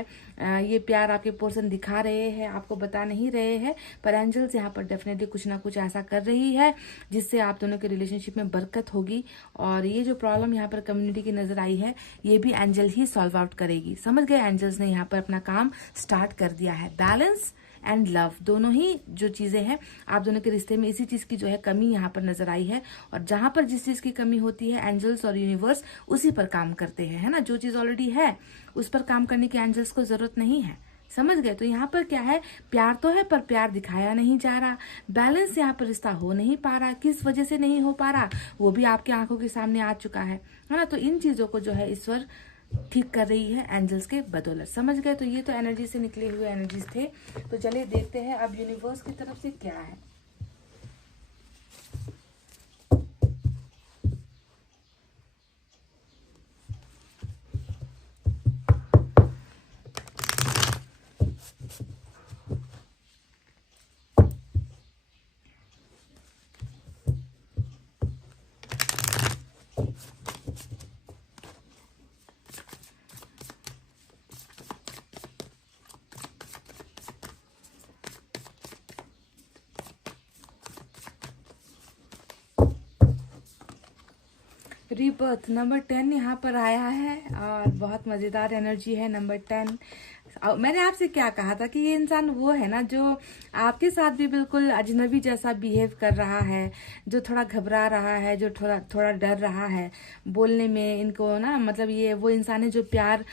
ये प्यार आपके पर्सन दिखा रहे हैं, आपको बता नहीं रहे हैं, पर एंजल्स यहाँ पर डेफिनेटली कुछ ना कुछ ऐसा कर रही है जिससे आप दोनों के रिलेशनशिप में बरकत होगी। और ये जो प्रॉब्लम यहाँ पर कम्युनिटी की नजर आई है, ये भी एंजल ही सॉल्व आउट करेगी। समझ गए, एंजल्स ने यहाँ पर अपना काम स्टार्ट कर दिया है। बैलेंस एंड लव, दोनों ही जो चीजें हैं आप दोनों के रिश्ते में, इसी चीज की जो है कमी यहाँ पर नजर आई है। और जहां पर जिस चीज की कमी होती है एंजल्स और यूनिवर्स उसी पर काम करते हैं, है ना। जो चीज ऑलरेडी है उस पर काम करने की एंजल्स को जरूरत नहीं है, समझ गए। तो यहाँ पर क्या है, प्यार तो है पर प्यार दिखाया नहीं जा रहा, बैलेंस यहाँ पर रिश्ता हो नहीं पा रहा। किस वजह से नहीं हो पा रहा वो भी आपके आंखों के सामने आ चुका है ना। तो इन चीजों को जो है ईश्वर ठीक कर रही है एंजल्स के बदौलत, समझ गए। तो ये तो एनर्जी से निकले हुए एनर्जीज थे। तो चलिए देखते हैं अब यूनिवर्स की तरफ से क्या है। रीबर्थ नंबर 10 यहाँ पर आया है और बहुत मजेदार एनर्जी है नंबर 10। मैंने आपसे क्या कहा था कि ये इंसान वो है ना जो आपके साथ भी बिल्कुल अजनबी जैसा बिहेव कर रहा है, जो थोड़ा घबरा रहा है, जो थोड़ा थोड़ा डर रहा है बोलने में इनको ना, मतलब ये वो इंसान है जो प्यार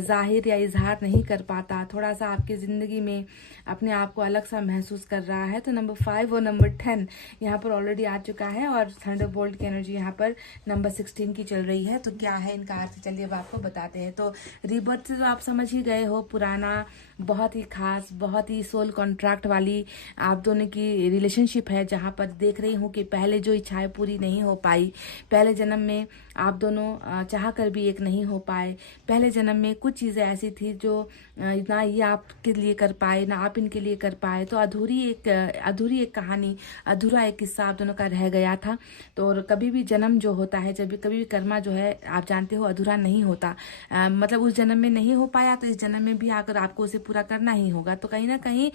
जाहिर या इजहार नहीं कर पाता, थोड़ा सा आपकी जिंदगी में अपने आप को अलग सा महसूस कर रहा है। तो नंबर 5 और नंबर 10 यहाँ पर ऑलरेडी आ चुका है और थंडरबोल्ट की एनर्जी यहाँ पर नंबर 16 की चल रही है। तो क्या है इनका अर्थ, चलिए अब आपको बताते हैं। तो रीबर्थ से तो आप समझ ही गए हो, पुराना बहुत ही खास, बहुत ही सोल कॉन्ट्रैक्ट वाली आप दोनों की रिलेशनशिप है, जहां पर देख रही हूँ कि पहले जो इच्छाएं पूरी नहीं हो पाई, पहले जन्म में आप दोनों चाह कर भी एक नहीं हो पाए, पहले जन्म में कुछ चीजें ऐसी थी जो ना ये आपके लिए कर पाए ना आप इनके लिए कर पाए, तो अधूरी एक कहानी, अधूरा एक किस्सा आप दोनों का रह गया था। तो और कभी भी जन्म जो होता है, जब भी कभी भी कर्मा जो है आप जानते हो अधूरा नहीं होता, मतलब उस जन्म में नहीं हो पाया तो इस जन्म में भी आकर आपको उसे पूरा करना ही होगा। तो कहीं ना कहीं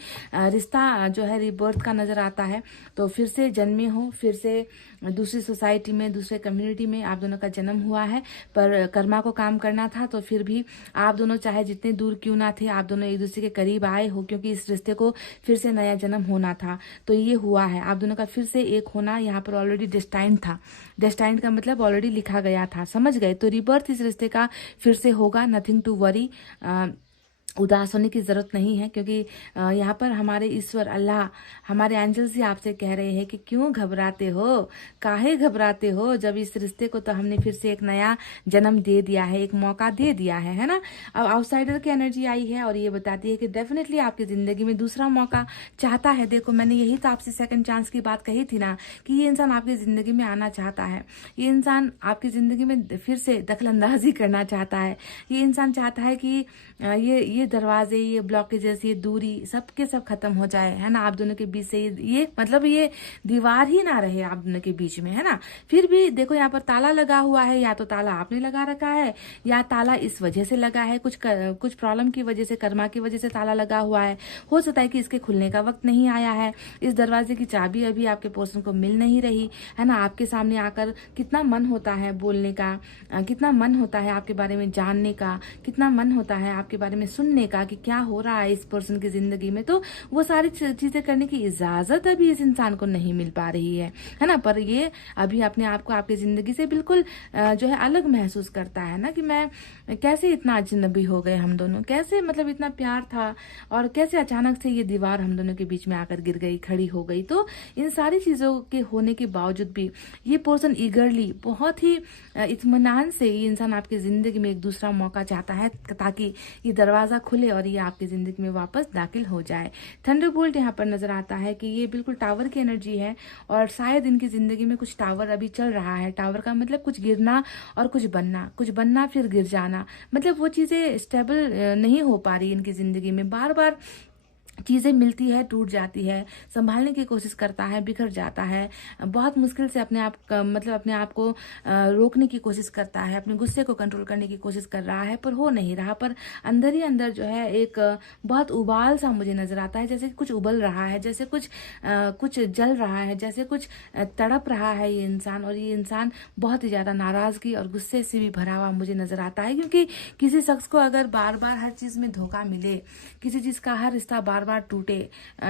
रिश्ता जो है रिबर्थ का नजर आता है। तो फिर से जन्मे हो, फिर से दूसरी सोसाइटी में, दूसरे कम्युनिटी में आप दोनों का जन्म हुआ है, पर कर्मा को काम करना था। तो फिर भी आप दोनों चाहे जितने दूर क्यों ना थे, आप दोनों एक दूसरे के करीब आए हो, क्योंकि इस रिश्ते को फिर से नया जन्म होना था। तो ये हुआ है, आप दोनों का फिर से एक होना यहाँ पर ऑलरेडी डेस्टाइन्ड था। डेस्टाइन्ड का मतलब ऑलरेडी लिखा गया था, समझ गए। तो रिबर्थ इस रिश्ते का फिर से होगा, नथिंग टू वरी, उदास होने की जरूरत नहीं है, क्योंकि यहाँ पर हमारे ईश्वर अल्लाह, हमारे एंजल्स ही आपसे कह रहे हैं कि क्यों घबराते हो, काहे घबराते हो, जब इस रिश्ते को तो हमने फिर से एक नया जन्म दे दिया है, एक मौका दे दिया है ना। अब आउटसाइडर की एनर्जी आई है और ये बताती है कि डेफिनेटली आपकी जिंदगी में दूसरा मौका चाहता है। देखो मैंने यही तो आपसे सेकंड चांस की बात कही थी ना, कि ये इंसान आपकी जिंदगी में आना चाहता है, ये इंसान आपकी जिंदगी में फिर से दखलंदाजी करना चाहता है, ये इंसान चाहता है कि ये दरवाजे, ये ब्लॉकेजेस, ये दूरी सबके सब खत्म हो जाए, है ना। आप दोनों के बीच से ये मतलब ये दीवार ही ना रहे आप दोनों के बीच में, है ना। फिर भी देखो यहाँ पर ताला लगा हुआ है, या तो ताला आपने लगा रखा है या ताला इस वजह से लगा है, कुछ प्रॉब्लम की वजह से, कर्मा की वजह से ताला लगा हुआ है। हो सकता है कि इसके खुलने का वक्त नहीं आया है, इस दरवाजे की चाबी अभी आपके पर्सन को मिल नहीं रही है ना। आपके सामने आकर कितना मन होता है बोलने का, कितना मन होता है आपके बारे में जानने का, कितना मन होता है आपके बारे में सुनने का कि क्या हो रहा है इस पर्सन की जिंदगी में। तो वो सारी चीजें करने की इजाजत अभी इस इंसान को नहीं मिल पा रही है ना। पर ये अभी अपने आप को आपकी जिंदगी से बिल्कुल जो है अलग महसूस करता है ना, कि मैं कैसे इतना अजनबी हो गए हम दोनों, कैसे मतलब इतना प्यार था और कैसे अचानक से ये दीवार हम दोनों के बीच में आकर गिर गई, खड़ी हो गई। तो इन सारी चीजों के होने के बावजूद भी ये पर्सन ईगरली, बहुत ही इत्मीनान से ये इंसान आपकी जिंदगी में एक दूसरा मौका चाहता है, ताकि ये दरवाजा खुले और ये आपकी जिंदगी में वापस दाखिल हो जाए। थंडरबोल्ट यहाँ पर नजर आता है कि ये बिल्कुल टावर की एनर्जी है और शायद इनकी जिंदगी में कुछ टावर अभी चल रहा है। टावर का मतलब कुछ गिरना और कुछ बनना फिर गिर जाना, मतलब वो चीजें स्टेबल नहीं हो पा रही इनकी जिंदगी में। बार बार चीजें मिलती है, टूट जाती है, संभालने की कोशिश करता है, बिखर जाता है, बहुत मुश्किल से अपने आप को रोकने की कोशिश करता है, अपने गुस्से को कंट्रोल करने की कोशिश कर रहा है, पर हो नहीं रहा। पर अंदर ही अंदर जो है एक बहुत उबाल सा मुझे नजर आता है, जैसे कुछ उबल रहा है, जैसे कुछ जल रहा है, जैसे कुछ तड़प रहा है ये इंसान। और ये इंसान बहुत ही ज्यादा नाराजगी और गुस्से से भी भरा हुआ मुझे नजर आता है, क्योंकि किसी शख्स को अगर बार बार हर चीज में धोखा मिले, किसी चीज का हर रिश्ता बार बार टूटे,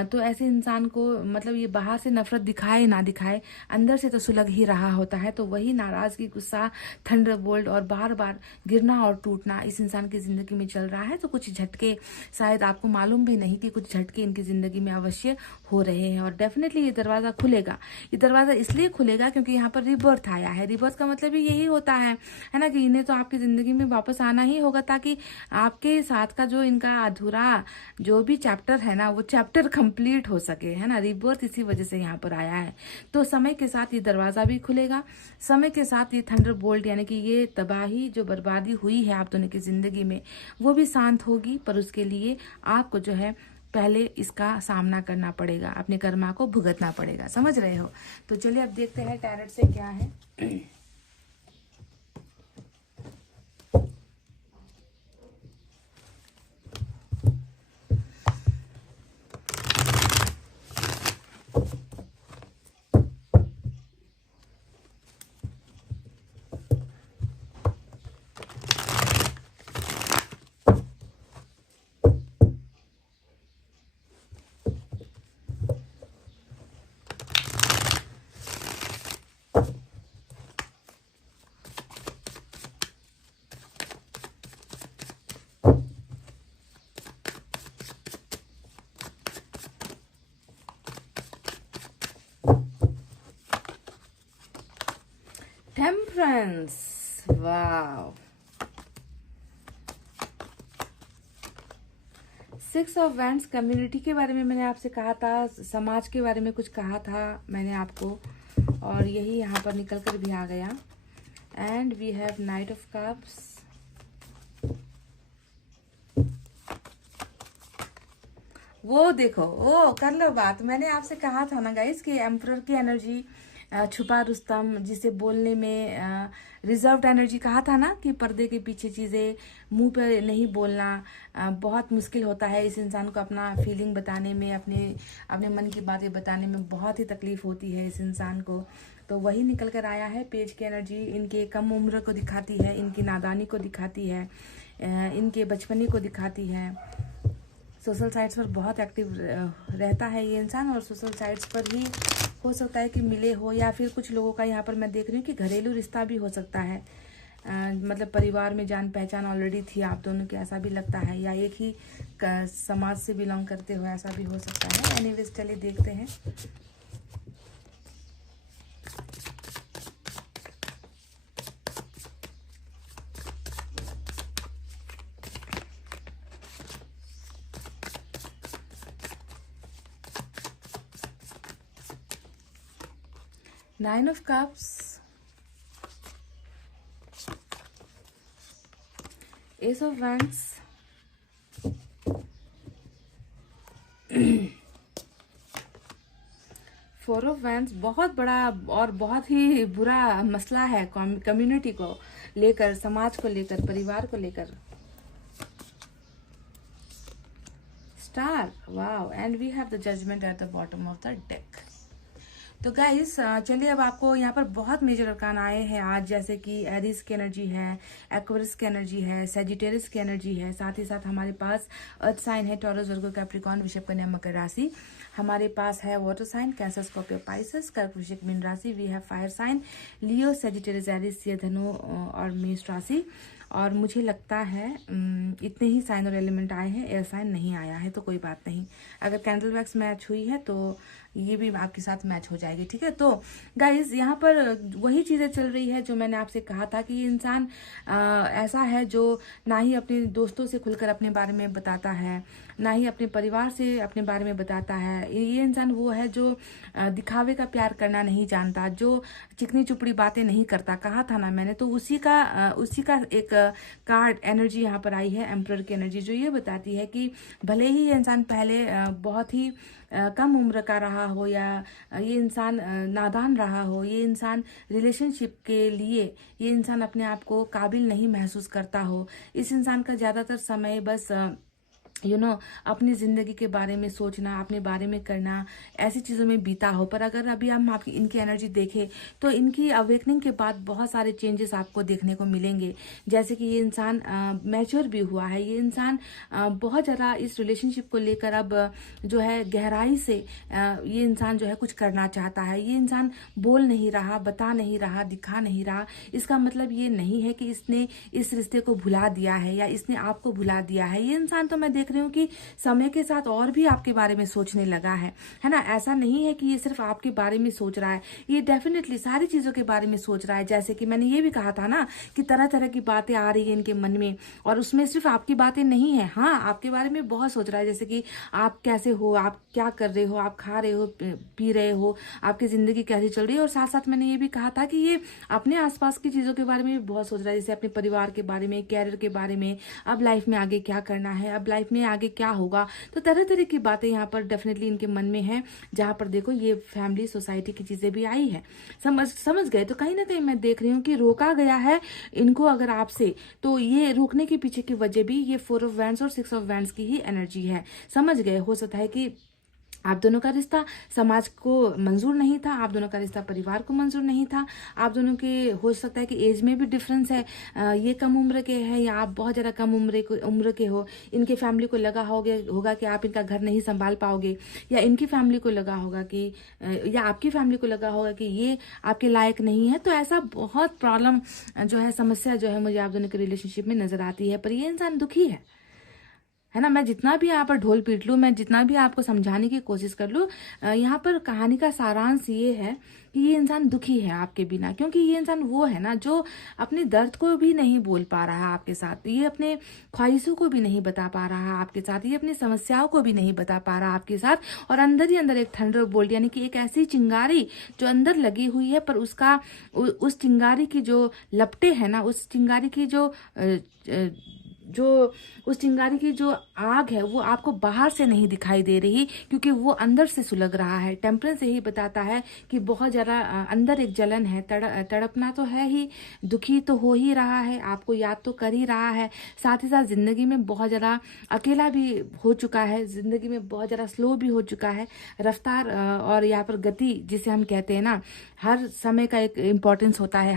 तो ऐसे इंसान को मतलब ये बाहर से नफरत दिखाए ना दिखाए, अंदर से तो सुलग ही रहा होता है। तो वही नाराजगी, गुस्सा, थंडरबोल्ट और बार बार गिरना और टूटना इस इंसान की जिंदगी में चल रहा है। तो कुछ झटके शायद आपको मालूम भी नहीं कि कुछ झटके इनकी जिंदगी में अवश्य हो रहे हैं, और डेफिनेटली ये दरवाजा खुलेगा। ये दरवाजा इसलिए खुलेगा क्योंकि यहाँ पर रिबर्थ आया है। रिबर्थ का मतलब ही यही होता है ना, कि इन्हें तो आपकी जिंदगी में वापस आना ही होगा, ताकि आपके साथ का जो इनका अधूरा जो भी चैप्टर है ना, वो चैप्टर कंप्लीट हो सके, है ना। रिबर्थ इसी वजह से यहाँ पर आया है। तो समय के साथ ये दरवाजा भी खुलेगा, समय के साथ ये थंडरबोल्ट यानी कि ये तबाही जो बर्बादी हुई है आप दोनों की जिंदगी में, वो भी शांत होगी। पर उसके लिए आपको जो है पहले इसका सामना करना पड़ेगा, अपने कर्मा को भुगतना पड़ेगा, समझ रहे हो। तो चलिए अब देखते हैं टैरेट से क्या है। Temperance, wow. 6 of wands, community के बारे में मैंने आपसे कहा था, समाज के बारे में कुछ कहा था मैंने आपको, और यही यहाँ पर निकल कर भी आ गया। And we have knight of cups, वो देखो, ओ कर लो बात। मैंने आपसे कहा था ना गाइस कि एम्परर की एनर्जी, छुपा रुस्तम, जिसे बोलने में रिजर्व्ड एनर्जी कहा था ना, कि पर्दे के पीछे चीजें, मुंह पे नहीं बोलना, बहुत मुश्किल होता है इस इंसान को अपना फीलिंग बताने में, अपने अपने मन की बातें बताने में बहुत ही तकलीफ होती है इस इंसान को। तो वही निकल कर आया है। पेज की एनर्जी इनके कम उम्र को दिखाती है, इनकी नादानी को दिखाती है, इनके बचपने को दिखाती है। सोशल साइट्स पर बहुत एक्टिव रहता है ये इंसान, और सोशल साइट्स पर ही हो सकता है कि मिले हो, या फिर कुछ लोगों का यहाँ पर मैं देख रही हूँ कि घरेलू रिश्ता भी हो सकता है। मतलब परिवार में जान पहचान ऑलरेडी थी आप दोनों की, ऐसा भी लगता है, या एक ही समाज से बिलोंग करते हो, ऐसा भी हो सकता है। एनीवेज चलिए देखते हैं। Nine of cups, S of wands, four of wands. बहुत बड़ा और बहुत ही बुरा मसला है कम्युनिटी को लेकर, समाज को लेकर, परिवार को लेकर। Star, wow. And we have the judgement at the bottom of the deck. तो गाइस चलिए अब आपको यहाँ पर बहुत मेजर अरकान आए हैं आज, जैसे कि एरिस की एनर्जी है, एक्वेरियस की एनर्जी है, सेजिटेरियस की एनर्जी है, साथ ही साथ हमारे पास अर्थ साइन है, टॉरस, वर्गो, कैप्रिकॉर्न, वृषभ, कन्या, मकर राशि। हमारे पास है water sign, Cancer, Scorpio, Pisces, कर्क, वृश्चिक, मीन राशि। We have fire sign, Leo, Sagittarius, Aries, धनु और मेष राशि। और मुझे लगता है इतने ही साइन और एलिमेंट आए हैं, एयर साइन नहीं आया है, तो कोई बात नहीं। अगर कैंडल वैक्स मैच हुई है तो ये भी आपके साथ मैच हो जाएगी, ठीक है। तो गाइज यहाँ पर वही चीजें चल रही है जो मैंने आपसे कहा था कि इंसान ऐसा है जो ना ही अपने दोस्तों से खुलकर अपने बारे में बताता है, ना ही अपने परिवार से अपने बारे में बताता है। ये इंसान वो है जो दिखावे का प्यार करना नहीं जानता, जो चिकनी चुपड़ी बातें नहीं करता, कहा था ना मैंने। तो उसी का एक कार्ड एनर्जी यहाँ पर आई है, एम्परर की एनर्जी, जो ये बताती है कि भले ही ये इंसान पहले बहुत ही कम उम्र का रहा हो, या ये इंसान नादान रहा हो, ये इंसान रिलेशनशिप के लिए ये इंसान अपने आप को काबिल नहीं महसूस करता हो, इस इंसान का ज़्यादातर समय बस अपनी ज़िंदगी के बारे में सोचना, अपने बारे में करना, ऐसी चीज़ों में बीता हो। पर अगर अभी हम आपकी इनकी एनर्जी देखें तो इनकी अवेकनिंग के बाद बहुत सारे चेंजेस आपको देखने को मिलेंगे। जैसे कि ये इंसान मैच्योर भी हुआ है, ये इंसान बहुत ज़्यादा इस रिलेशनशिप को लेकर अब जो है गहराई से ये इंसान जो है कुछ करना चाहता है। ये इंसान बोल नहीं रहा, बता नहीं रहा, दिखा नहीं रहा। इसका मतलब ये नहीं है कि इसने इस रिश्ते को भुला दिया है या इसने आपको भुला दिया है। ये इंसान तो मैं देख रही हूँ कि समय के साथ और भी आपके बारे में सोचने लगा है ना। ऐसा नहीं है कि ये सिर्फ आपके बारे में सोच रहा है, ये डेफिनेटली सारी चीजों के बारे में सोच रहा है। जैसे कि मैंने ये भी कहा था ना कि तरह तरह की बातें आ रही है इनके मन में, और उसमें सिर्फ आपकी बातें नहीं है, हाँ आपके बारे में बहुत सोच रहा है। जैसे कि आप कैसे हो, आप क्या कर रहे हो, आप खा रहे हो, पी रहे हो, आपकी जिंदगी कैसी चल रही है। और साथ साथ मैंने ये भी कहा था कि ये अपने आसपास की चीजों के बारे में भी बहुत सोच रहा है, जैसे अपने परिवार के बारे में, कैरियर के बारे में, अब लाइफ में आगे क्या करना है, अब लाइफ में आगे क्या होगा। तो तरह तरह की बातें यहाँ पर डेफिनेटली इनके मन में है, जहां पर देखो ये फैमिली सोसाइटी की चीजें भी आई है। समझ गए। तो कहीं ना कहीं मैं देख रही हूँ कि रोका गया है इनको अगर आपसे, तो ये रोकने के पीछे की वजह भी ये 4 ऑफ वैंड्स और 6 ऑफ वैंड्स की ही एनर्जी है। समझ गए। हो सकता है कि आप दोनों का रिश्ता समाज को मंजूर नहीं था, आप दोनों का रिश्ता परिवार को मंजूर नहीं था, आप दोनों के हो सकता है कि एज में भी डिफरेंस है, ये कम उम्र के हैं या आप बहुत ज़्यादा कम उम्र के हो। इनके फैमिली को लगा होगा कि आप इनका घर नहीं संभाल पाओगे, या इनकी फैमिली को लगा होगा कि या आपकी फैमिली को लगा होगा कि ये आपके लायक नहीं है। तो ऐसा बहुत प्रॉब्लम जो है, समस्या जो है मुझे आप दोनों के रिलेशनशिप में नजर आती है। पर ये इंसान दुखी है ना। मैं जितना भी यहाँ पर ढोल पीट लूँ, मैं जितना भी आपको समझाने की कोशिश कर लूँ, यहाँ पर कहानी का सारांश ये है कि ये इंसान दुखी है आपके बिना, क्योंकि ये इंसान वो है ना जो अपने दर्द को भी नहीं बोल पा रहा आपके साथ, ये अपने ख्वाहिशों को भी नहीं बता पा रहा आपके साथ, ये अपनी समस्याओं को भी नहीं बता पा रहा आपके साथ। और अंदर ही अंदर एक थंडर बोल्ट, यानी कि एक ऐसी चिंगारी जो अंदर लगी हुई है, पर उसका उस चिंगारी की जो लपटे है ना, उस चिंगारी की उस चिंगारी की जो आग है वो आपको बाहर से नहीं दिखाई दे रही, क्योंकि वो अंदर से सुलग रहा है। टेम्परेंस यही बताता है कि बहुत ज़्यादा अंदर एक जलन है, तड़पना तो है ही, दुखी तो हो ही रहा है, आपको याद तो कर ही रहा है, साथ ही साथ जिंदगी में बहुत ज़्यादा अकेला भी हो चुका है, जिंदगी में बहुत ज़्यादा स्लो भी हो चुका है। रफ्तार और यहाँ पर गति जिसे हम कहते हैं ना, हर समय का एक इम्पोर्टेंस होता है,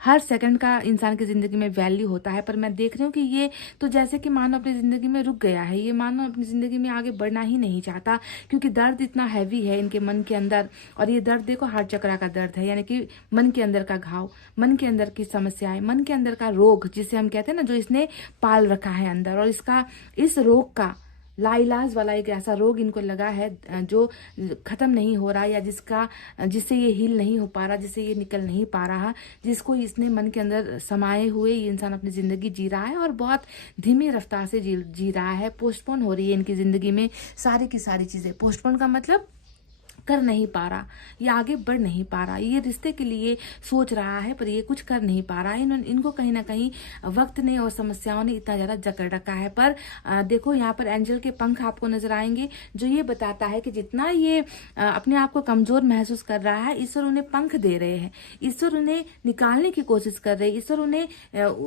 हर सेकंड का इंसान की जिंदगी में वैल्यू होता है। पर मैं देख रही हूँ कि ये तो जैसे कि मानो अपनी जिंदगी में रुक गया है, ये मानो अपनी जिंदगी में आगे बढ़ना ही नहीं चाहता, क्योंकि दर्द इतना हैवी है इनके मन के अंदर। और ये दर्द देखो हार्ट चक्रा का दर्द है, यानी कि मन के अंदर का घाव, मन के अंदर की समस्याएं, मन के अंदर का रोग जिसे हम कहते हैं ना, जो इसने पाल रखा है अंदर। और इस रोग का लाइलाज वाला एक ऐसा रोग इनको लगा है जो खत्म नहीं हो रहा, या जिससे ये हील नहीं हो पा रहा, जिससे ये निकल नहीं पा रहा, जिसको इसने मन के अंदर समाये हुए ये इंसान अपनी जिंदगी जी रहा है, और बहुत धीमी रफ्तार से जी रहा है। पोस्टपोन हो रही है इनकी जिंदगी में सारी की सारी चीजें। पोस्टपोन का मतलब कर नहीं पा रहा, ये आगे बढ़ नहीं पा रहा, ये रिश्ते के लिए सोच रहा है पर ये कुछ कर नहीं पा रहा है। इनको कहीं ना कहीं वक्त ने और समस्याओं ने इतना ज्यादा जकड़ रखा है। पर देखो यहाँ पर एंजल के पंख आपको नजर आएंगे, जो ये बताता है कि जितना ये अपने आप को कमजोर महसूस कर रहा है, ईश्वर उन्हें पंख दे रहे हैं, ईश्वर उन्हें निकालने की कोशिश कर रहे हैं, ईश्वर उन्हें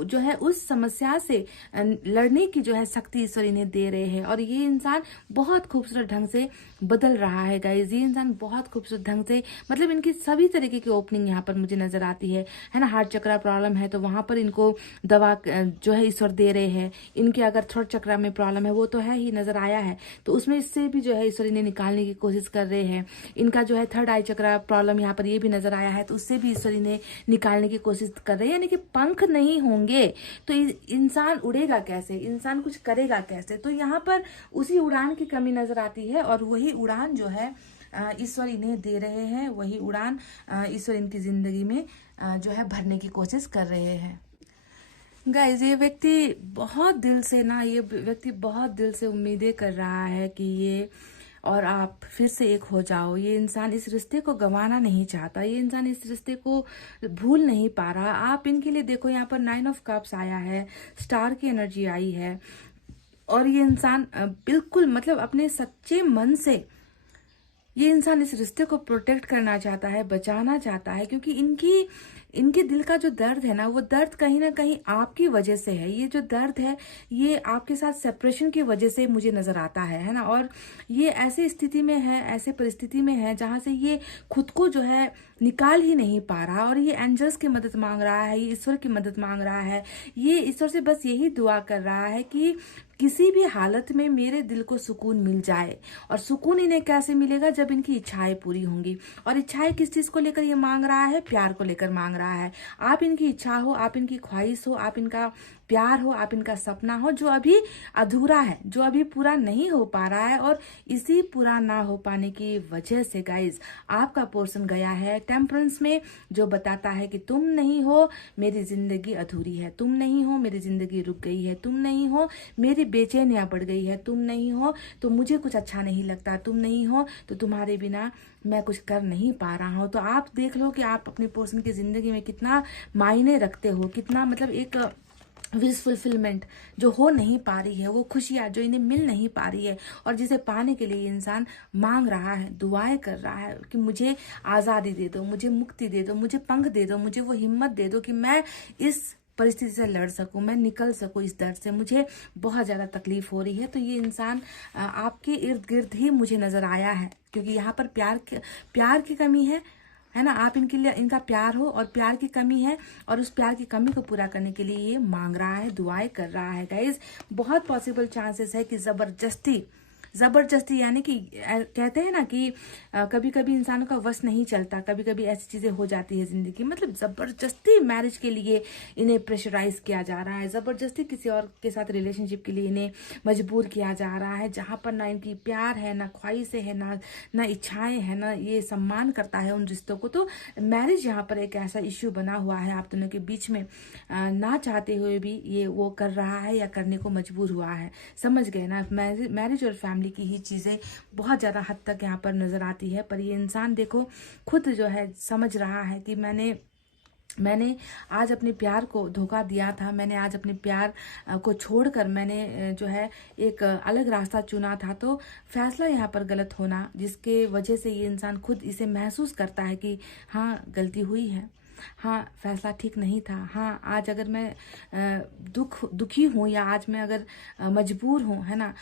जो है उस समस्या से लड़ने की जो है शक्ति ईश्वर इन्हें दे रहे हैं। और ये इंसान बहुत खूबसूरत ढंग से बदल रहा है गाइस, ये इंसान बहुत खूबसूरत ढंग से, मतलब इनकी सभी तरीके की ओपनिंग यहाँ पर मुझे नजर आती है ना। हार्ट चक्रा प्रॉब्लम है तो वहां पर इनको दवा जो है ईश्वर दे रहे हैं। इनके अगर थर्ड चक्रा में प्रॉब्लम है, वो तो है ही, नजर आया है, तो उसमें इससे भी जो है ईश्वर इन्हें निकालने की कोशिश कर रहे हैं। इनका जो है थर्ड आई चक्रा प्रॉब्लम यहाँ पर ये भी नजर आया है, तो उससे भी ईश्वर इन्हें निकालने की कोशिश कर रहे हैं। यानी कि पंख नहीं होंगे तो इंसान उड़ेगा कैसे, इंसान कुछ करेगा कैसे। तो यहाँ पर उसी उड़ान की कमी नजर आती है, और वही उड़ान जो है ईश्वर इन्हें दे रहे हैं, वही उड़ान ईश्वर इनकी जिंदगी में जो है भरने की कोशिश कर रहे हैं। गाइज ये व्यक्ति बहुत दिल से उम्मीदें कर रहा है कि ये और आप फिर से एक हो जाओ। ये इंसान इस रिश्ते को गंवाना नहीं चाहता, ये इंसान इस रिश्ते को भूल नहीं पा रहा। आप इनके लिए देखो, यहाँ पर 9 ऑफ कप्स आया है, स्टार की एनर्जी आई है, और ये इंसान बिल्कुल मतलब अपने सच्चे मन से ये इंसान इस रिश्ते को प्रोटेक्ट करना चाहता है, बचाना चाहता है, क्योंकि इनकी इनके दिल का जो दर्द है ना, वो दर्द कहीं ना कहीं आपकी वजह से है। ये जो दर्द है ये आपके साथ सेपरेशन की वजह से मुझे नजर आता है ना। और ये ऐसी स्थिति में है, ऐसे परिस्थिति में है जहां से ये खुद को जो है निकाल ही नहीं पा रहा, और ये एंजल्स की मदद मांग रहा है, ये ईश्वर की मदद मांग रहा है। ये ईश्वर से बस यही दुआ कर रहा है कि किसी भी हालत में मेरे दिल को सुकून मिल जाए। और सुकून इन्हें कैसे मिलेगा? जब इनकी इच्छाएं पूरी होंगी। और इच्छाएं किस चीज को लेकर ये मांग रहा है? प्यार को लेकर मांग रहा है। आप इनकी इच्छा हो, आप इनकी ख्वाहिश हो, आप इनका प्यार हो, आप इनका सपना हो, जो अभी अधूरा है, जो अभी पूरा नहीं हो पा रहा है। और इसी पूरा ना हो पाने की वजह से गाइज आपका पोर्शन गया है टेम्परेंस में, जो बताता है कि तुम नहीं हो, मेरी जिंदगी अधूरी है, तुम नहीं हो, मेरी जिंदगी रुक गई है, तुम नहीं हो, मेरी बेचैनियां बढ़ गई है, तुम नहीं हो तो मुझे कुछ अच्छा नहीं लगता, तुम नहीं हो तो तुम्हारे बिना मैं कुछ कर नहीं पा रहा हूं। तो आप देख लो कि आप अपने पर्सन की जिंदगी में कितना मायने रखते हो, कितना मतलब एक विश फुलफिलमेंट जो हो नहीं पा रही है, वो खुशियां जो इन्हें मिल नहीं पा रही है, और जिसे पाने के लिए इंसान मांग रहा है, दुआएं कर रहा है कि मुझे आज़ादी दे दो, मुझे मुक्ति दे दो, मुझे पंख दे दो, मुझे वो हिम्मत दे दो कि मैं इस परिस्थिति से लड़ सकूं, मैं निकल सकूं इस दर्द से, मुझे बहुत ज़्यादा तकलीफ हो रही है। तो ये इंसान आपके इर्द गिर्द ही मुझे नज़र आया है, क्योंकि यहाँ पर प्यार की कमी है ना। आप इनके लिए, इनका प्यार हो और प्यार की कमी है, और उस प्यार की कमी को पूरा करने के लिए ये मांग रहा है, दुआएं कर रहा है। गाइज बहुत पॉसिबल चांसेस है कि जबरदस्ती यानी कि कहते हैं ना कि कभी कभी इंसानों का वश नहीं चलता, कभी कभी ऐसी चीजें हो जाती है जिंदगी, मतलब जबरदस्ती मैरिज के लिए इन्हें प्रेशराइज किया जा रहा है, जबरदस्ती किसी और के साथ रिलेशनशिप के लिए इन्हें मजबूर किया जा रहा है, जहां पर ना इनकी प्यार है, ना ख्वाहिशें है, ना इच्छाएं है, ना ये सम्मान करता है उन रिश्तों को। तो मैरिज यहाँ पर एक ऐसा इश्यू बना हुआ है आप दोनों के बीच में, ना चाहते हुए भी ये वो कर रहा है या करने को मजबूर हुआ है। समझ गए ना, मैरिज और फैमिली की ही चीजें बहुत ज्यादा हद तक यहाँ पर नजर आती है। पर ये इंसान देखो खुद जो है समझ रहा है कि मैंने आज अपने प्यार को धोखा दिया था, मैंने आज अपने प्यार को छोड़कर मैंने जो है एक अलग रास्ता चुना था। तो फैसला यहाँ पर गलत होना, जिसके वजह से ये इंसान खुद इसे महसूस करता है कि हाँ गलती हुई है, हाँ फैसला ठीक नहीं था, हाँ आज अगर मैं दुखी हूँ या आज मैं अगर मजबूर हूँ, है ना,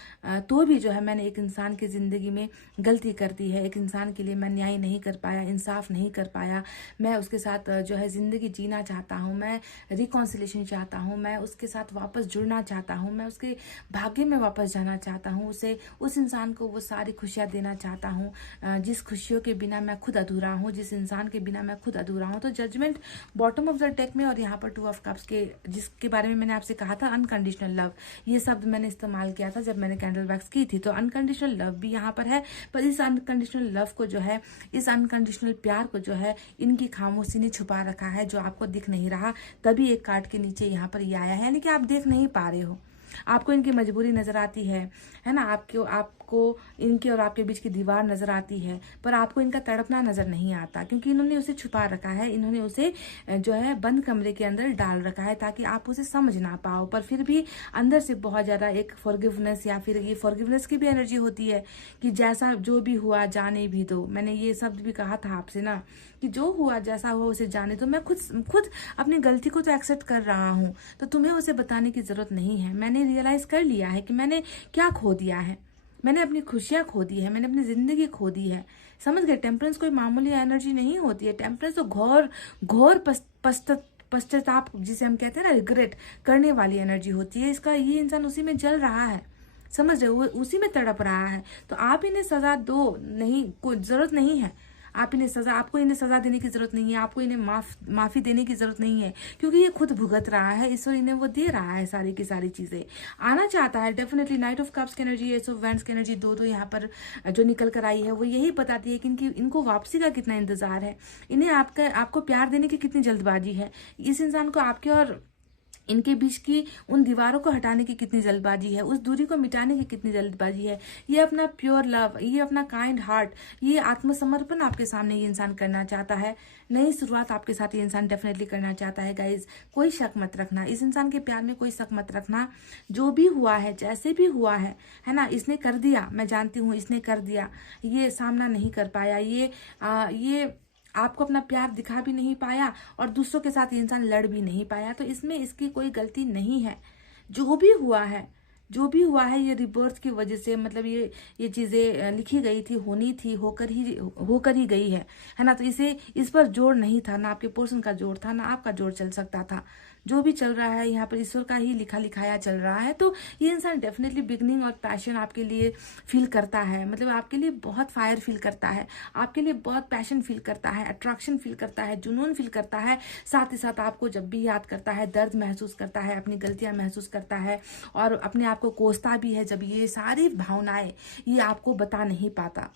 तो भी जो है मैंने एक इंसान की ज़िंदगी में गलती कर दी है, एक इंसान के लिए मैं न्याय नहीं कर पाया, इंसाफ नहीं कर पाया। मैं उसके साथ जो है ज़िंदगी जीना चाहता हूँ, मैं रिकॉन्सिलेशन चाहता हूँ, मैं उसके साथ वापस जुड़ना चाहता हूँ, मैं उसके भाग्य में वापस जाना चाहता हूँ, उस इंसान को वो सारी खुशियाँ देना चाहता हूँ जिस खुशियों के बिना मैं खुद अधूरा हूँ, जिस इंसान के बिना मैं खुद अधूरा हूँ। तो judgement bottom of the deck में, और यहाँ पर 2 ऑफ कप्स के, जिसके बारे में मैंने आपसे कहा था अनकंडीशनल लव, ये शब्द मैंने इस्तेमाल किया था जब मैंने कैंडल वैक्स की थी। तो अनकंडीशनल लव भी यहाँ पर है, पर इस अनकंडीशनल लव को जो है, इस अनकंडीशनल प्यार को जो है इनकी खामोशी ने छुपा रखा है, जो आपको दिख नहीं रहा। तभी एक कार्ड के नीचे यहाँ पर ये आया है, यानी कि आप देख नहीं पा रहे हो, आपको इनकी मजबूरी नजर आती है ना, आपको इनके और आपके बीच की दीवार नजर आती है, पर आपको इनका तड़पना नजर नहीं आता, क्योंकि इन्होंने उसे छुपा रखा है, इन्होंने उसे जो है बंद कमरे के अंदर डाल रखा है ताकि आप उसे समझ ना पाओ। पर फिर भी अंदर से बहुत ज्यादा एक फॉरगिवनेस, या फिर ये फॉरगिवनेस की भी एनर्जी होती है कि जैसा जो भी हुआ जाने भी दो। मैंने ये शब्द भी कहा था आपसे ना कि जो हुआ जैसा हुआ उसे जाने दो, मैं खुद अपनी गलती को तो एक्सेप्ट कर रहा हूँ, तो तुम्हें उसे बताने की जरूरत नहीं है। मैंने रियलाइज कर लिया है कि मैंने क्या खो दिया है, मैंने अपनी खुशियां खो दी है, मैंने अपनी जिंदगी खो दी है। समझ गए, टेम्परेंस कोई मामूली एनर्जी नहीं होती है, टेम्परेंस तो घोर पश्चाताप, जिसे हम कहते हैं ना रिग्रेट करने वाली एनर्जी होती है। इसका ये इंसान उसी में जल रहा है, समझ रहे हो, वो उसी में तड़प रहा है। तो आप इन्हें सजा दो नहीं, कोई जरूरत नहीं है, आपको इन्हें सजा देने की जरूरत नहीं है, आपको इन्हें माफी देने की जरूरत नहीं है, क्योंकि ये खुद भुगत रहा है, ईश्वर इन्हें वो दे रहा है सारी की सारी चीजें। आना चाहता है डेफिनेटली। नाइट ऑफ कप्स की एनर्जी, एस ऑफ वैंड्स की एनर्जी, दो यहाँ पर जो निकल कर आई है वो यही बताती है कि इनको वापसी का कितना इंतजार है, इन्हें आपको प्यार देने की कितनी जल्दबाजी है। इस इंसान को आपके और इनके बीच की उन दीवारों को हटाने की कितनी जल्दबाजी है, उस दूरी को मिटाने की कितनी जल्दबाजी है। ये अपना प्योर लव, ये अपना काइंड हार्ट, ये आत्मसमर्पण आपके सामने ये इंसान करना चाहता है। नई शुरुआत आपके साथ ये इंसान डेफिनेटली करना चाहता है गाइज। कोई शक मत रखना, इस इंसान के प्यार में कोई शक मत रखना। जो भी हुआ है, जैसे भी हुआ है ना, इसने कर दिया, मैं जानती हूँ इसने कर दिया। ये सामना नहीं कर पाया, ये आपको अपना प्यार दिखा भी नहीं पाया और दूसरों के साथ ये इंसान लड़ भी नहीं पाया। तो इसमें इसकी कोई गलती नहीं है। जो भी हुआ है, जो भी हुआ है, ये रिबर्थ की वजह से, मतलब ये चीजें लिखी गई थी, होनी थी, होकर ही गई है ना। तो इस पर जोर नहीं था, ना आपके पोर्शन का जोर था, ना आपका जोर चल सकता था। जो भी चल रहा है यहाँ पर ईश्वर का ही लिखा लिखाया चल रहा है। तो ये इंसान डेफिनेटली बिगनिंग और पैशन आपके लिए फील करता है, मतलब आपके लिए बहुत फायर फील करता है, आपके लिए बहुत पैशन फील करता है, अट्रैक्शन फील करता है, जुनून फील करता है। साथ ही साथ आपको जब भी याद करता है, दर्द महसूस करता है, अपनी गलतियां महसूस करता है और अपने आप को कोसता भी है। जब ये सारी भावनाएं ये आपको बता नहीं पाता।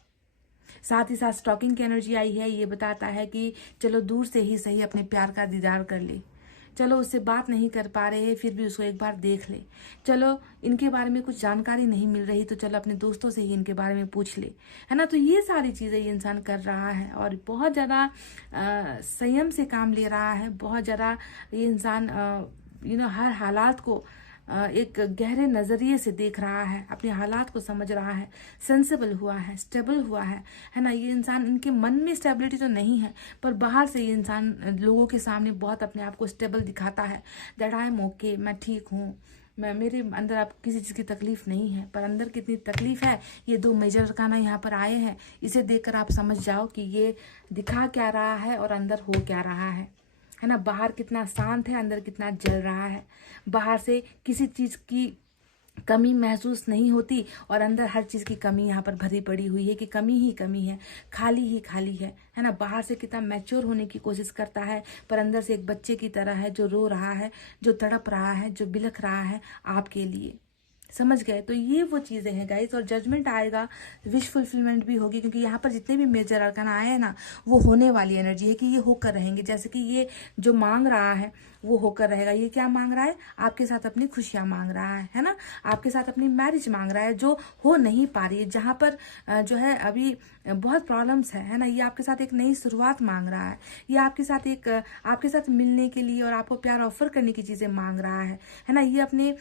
साथ ही साथ स्टॉकिंग की एनर्जी आई है, ये बताता है कि चलो दूर से ही सही अपने प्यार का दीदार कर ले, चलो उससे बात नहीं कर पा रहे फिर भी उसको एक बार देख ले, चलो इनके बारे में कुछ जानकारी नहीं मिल रही तो चलो अपने दोस्तों से ही इनके बारे में पूछ ले, है ना। तो ये सारी चीज़ें ये इंसान कर रहा है और बहुत ज़्यादा संयम से काम ले रहा है। बहुत ज़्यादा ये इंसान हर हालात को एक गहरे नज़रिए से देख रहा है, अपने हालात को समझ रहा है, सेंसिबल हुआ है, स्टेबल हुआ है ना। ये इंसान, इनके मन में स्टेबिलिटी तो नहीं है पर बाहर से ये इंसान लोगों के सामने बहुत अपने आप को स्टेबल दिखाता है। दैट आई एम ओके, मैं ठीक हूँ, मेरे अंदर आप किसी चीज़ की तकलीफ नहीं है। पर अंदर कितनी तकलीफ है, ये 2 मेजर अरकाना यहाँ पर आए हैं, इसे देखकर आप समझ जाओ कि ये दिखा क्या रहा है और अंदर हो क्या रहा है ना। बाहर कितना शांत है, अंदर कितना जल रहा है। बाहर से किसी चीज़ की कमी महसूस नहीं होती और अंदर हर चीज़ की कमी यहाँ पर भरी पड़ी हुई है कि कमी ही कमी है, खाली ही खाली है ना। बाहर से कितना मैच्योर होने की कोशिश करता है पर अंदर से एक बच्चे की तरह है, जो रो रहा है, जो तड़प रहा है, जो बिलख रहा है आपके लिए। समझ गए। तो ये वो चीज़ें हैं गाइस। और जजमेंट आएगा, विश फुलफिलमेंट भी होगी, क्योंकि यहाँ पर जितने भी मेजर अरकाना आए हैं ना, वो होने वाली एनर्जी है कि ये होकर रहेंगे। जैसे कि ये जो मांग रहा है वो होकर रहेगा। ये क्या मांग रहा है? आपके साथ अपनी खुशियां मांग रहा है ना, आपके साथ अपनी मैरिज मांग रहा है जो हो नहीं पा रही है, जहाँ पर जो है अभी बहुत प्रॉब्लम्स है ना। ये आपके साथ एक नई शुरुआत मांग रहा है, ये आपके साथ मिलने के लिए और आपको प्यार ऑफर करने की चीजें मांग रहा है ना। ये अपने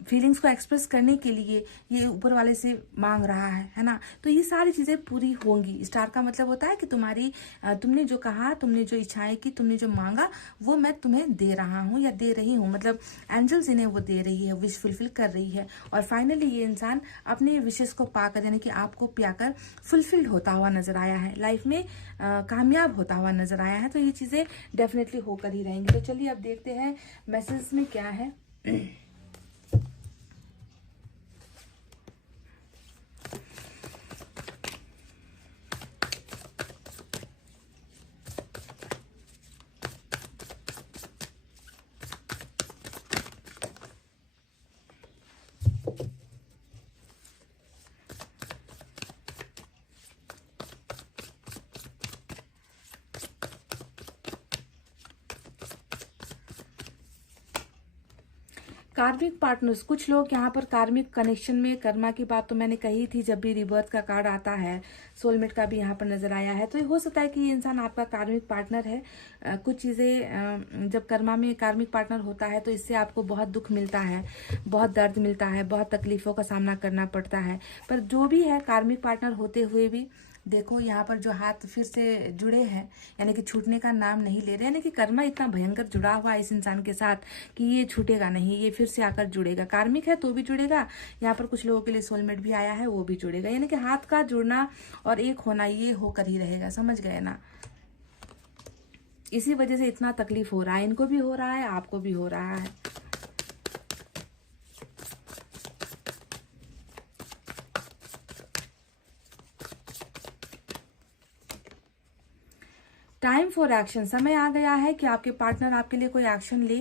फीलिंग्स को एक्सप्रेस करने के लिए ये ऊपर वाले से मांग रहा है ना। तो ये सारी चीजें पूरी होंगी। स्टार का मतलब होता है कि तुमने जो कहा, तुमने जो इच्छाएं की, तुमने जो मांगा, वो मैं तुम्हें दे रहा हूँ या दे रही हूँ। मतलब एंजल्स इन्हें वो दे रही है, विश फुलफिल कर रही है। और फाइनली ये इंसान अपने विशेष को पाकर, यानी कि आपको पाकर फुलफिल्ड होता हुआ नजर आया है, लाइफ में कामयाब होता हुआ नजर आया है। तो ये चीजें डेफिनेटली होकर ही रहेंगी। तो चलिए अब देखते हैं मैसेज में क्या है। कार्मिक पार्टनर्स, कुछ लोग यहाँ पर कार्मिक कनेक्शन में, कर्मा की बात तो मैंने कही थी, जब भी रिबर्थ का कार्ड आता है, सोलमेट का भी यहाँ पर नजर आया है। तो हो सकता है कि ये इंसान आपका कार्मिक पार्टनर है। कुछ चीज़ें जब कर्मा में कार्मिक पार्टनर होता है तो इससे आपको बहुत दुख मिलता है, बहुत दर्द मिलता है, बहुत तकलीफों का सामना करना पड़ता है। पर जो भी है, कार्मिक पार्टनर होते हुए भी देखो यहाँ पर जो हाथ फिर से जुड़े हैं, यानी कि छूटने का नाम नहीं ले रहे, यानी कि कर्मा इतना भयंकर जुड़ा हुआ है इस इंसान के साथ कि ये छूटेगा नहीं, ये फिर से आकर जुड़ेगा। कार्मिक है तो भी जुड़ेगा, यहाँ पर कुछ लोगों के लिए सोलमेट भी आया है, वो भी जुड़ेगा। यानी कि हाथ का जुड़ना और एक होना ये होकर ही रहेगा। समझ गए ना। इसी वजह से इतना तकलीफ हो रहा है, इनको भी हो रहा है, आपको भी हो रहा है। टाइम फॉर एक्शन, समय आ गया है कि आपके पार्टनर आपके लिए कोई एक्शन ले।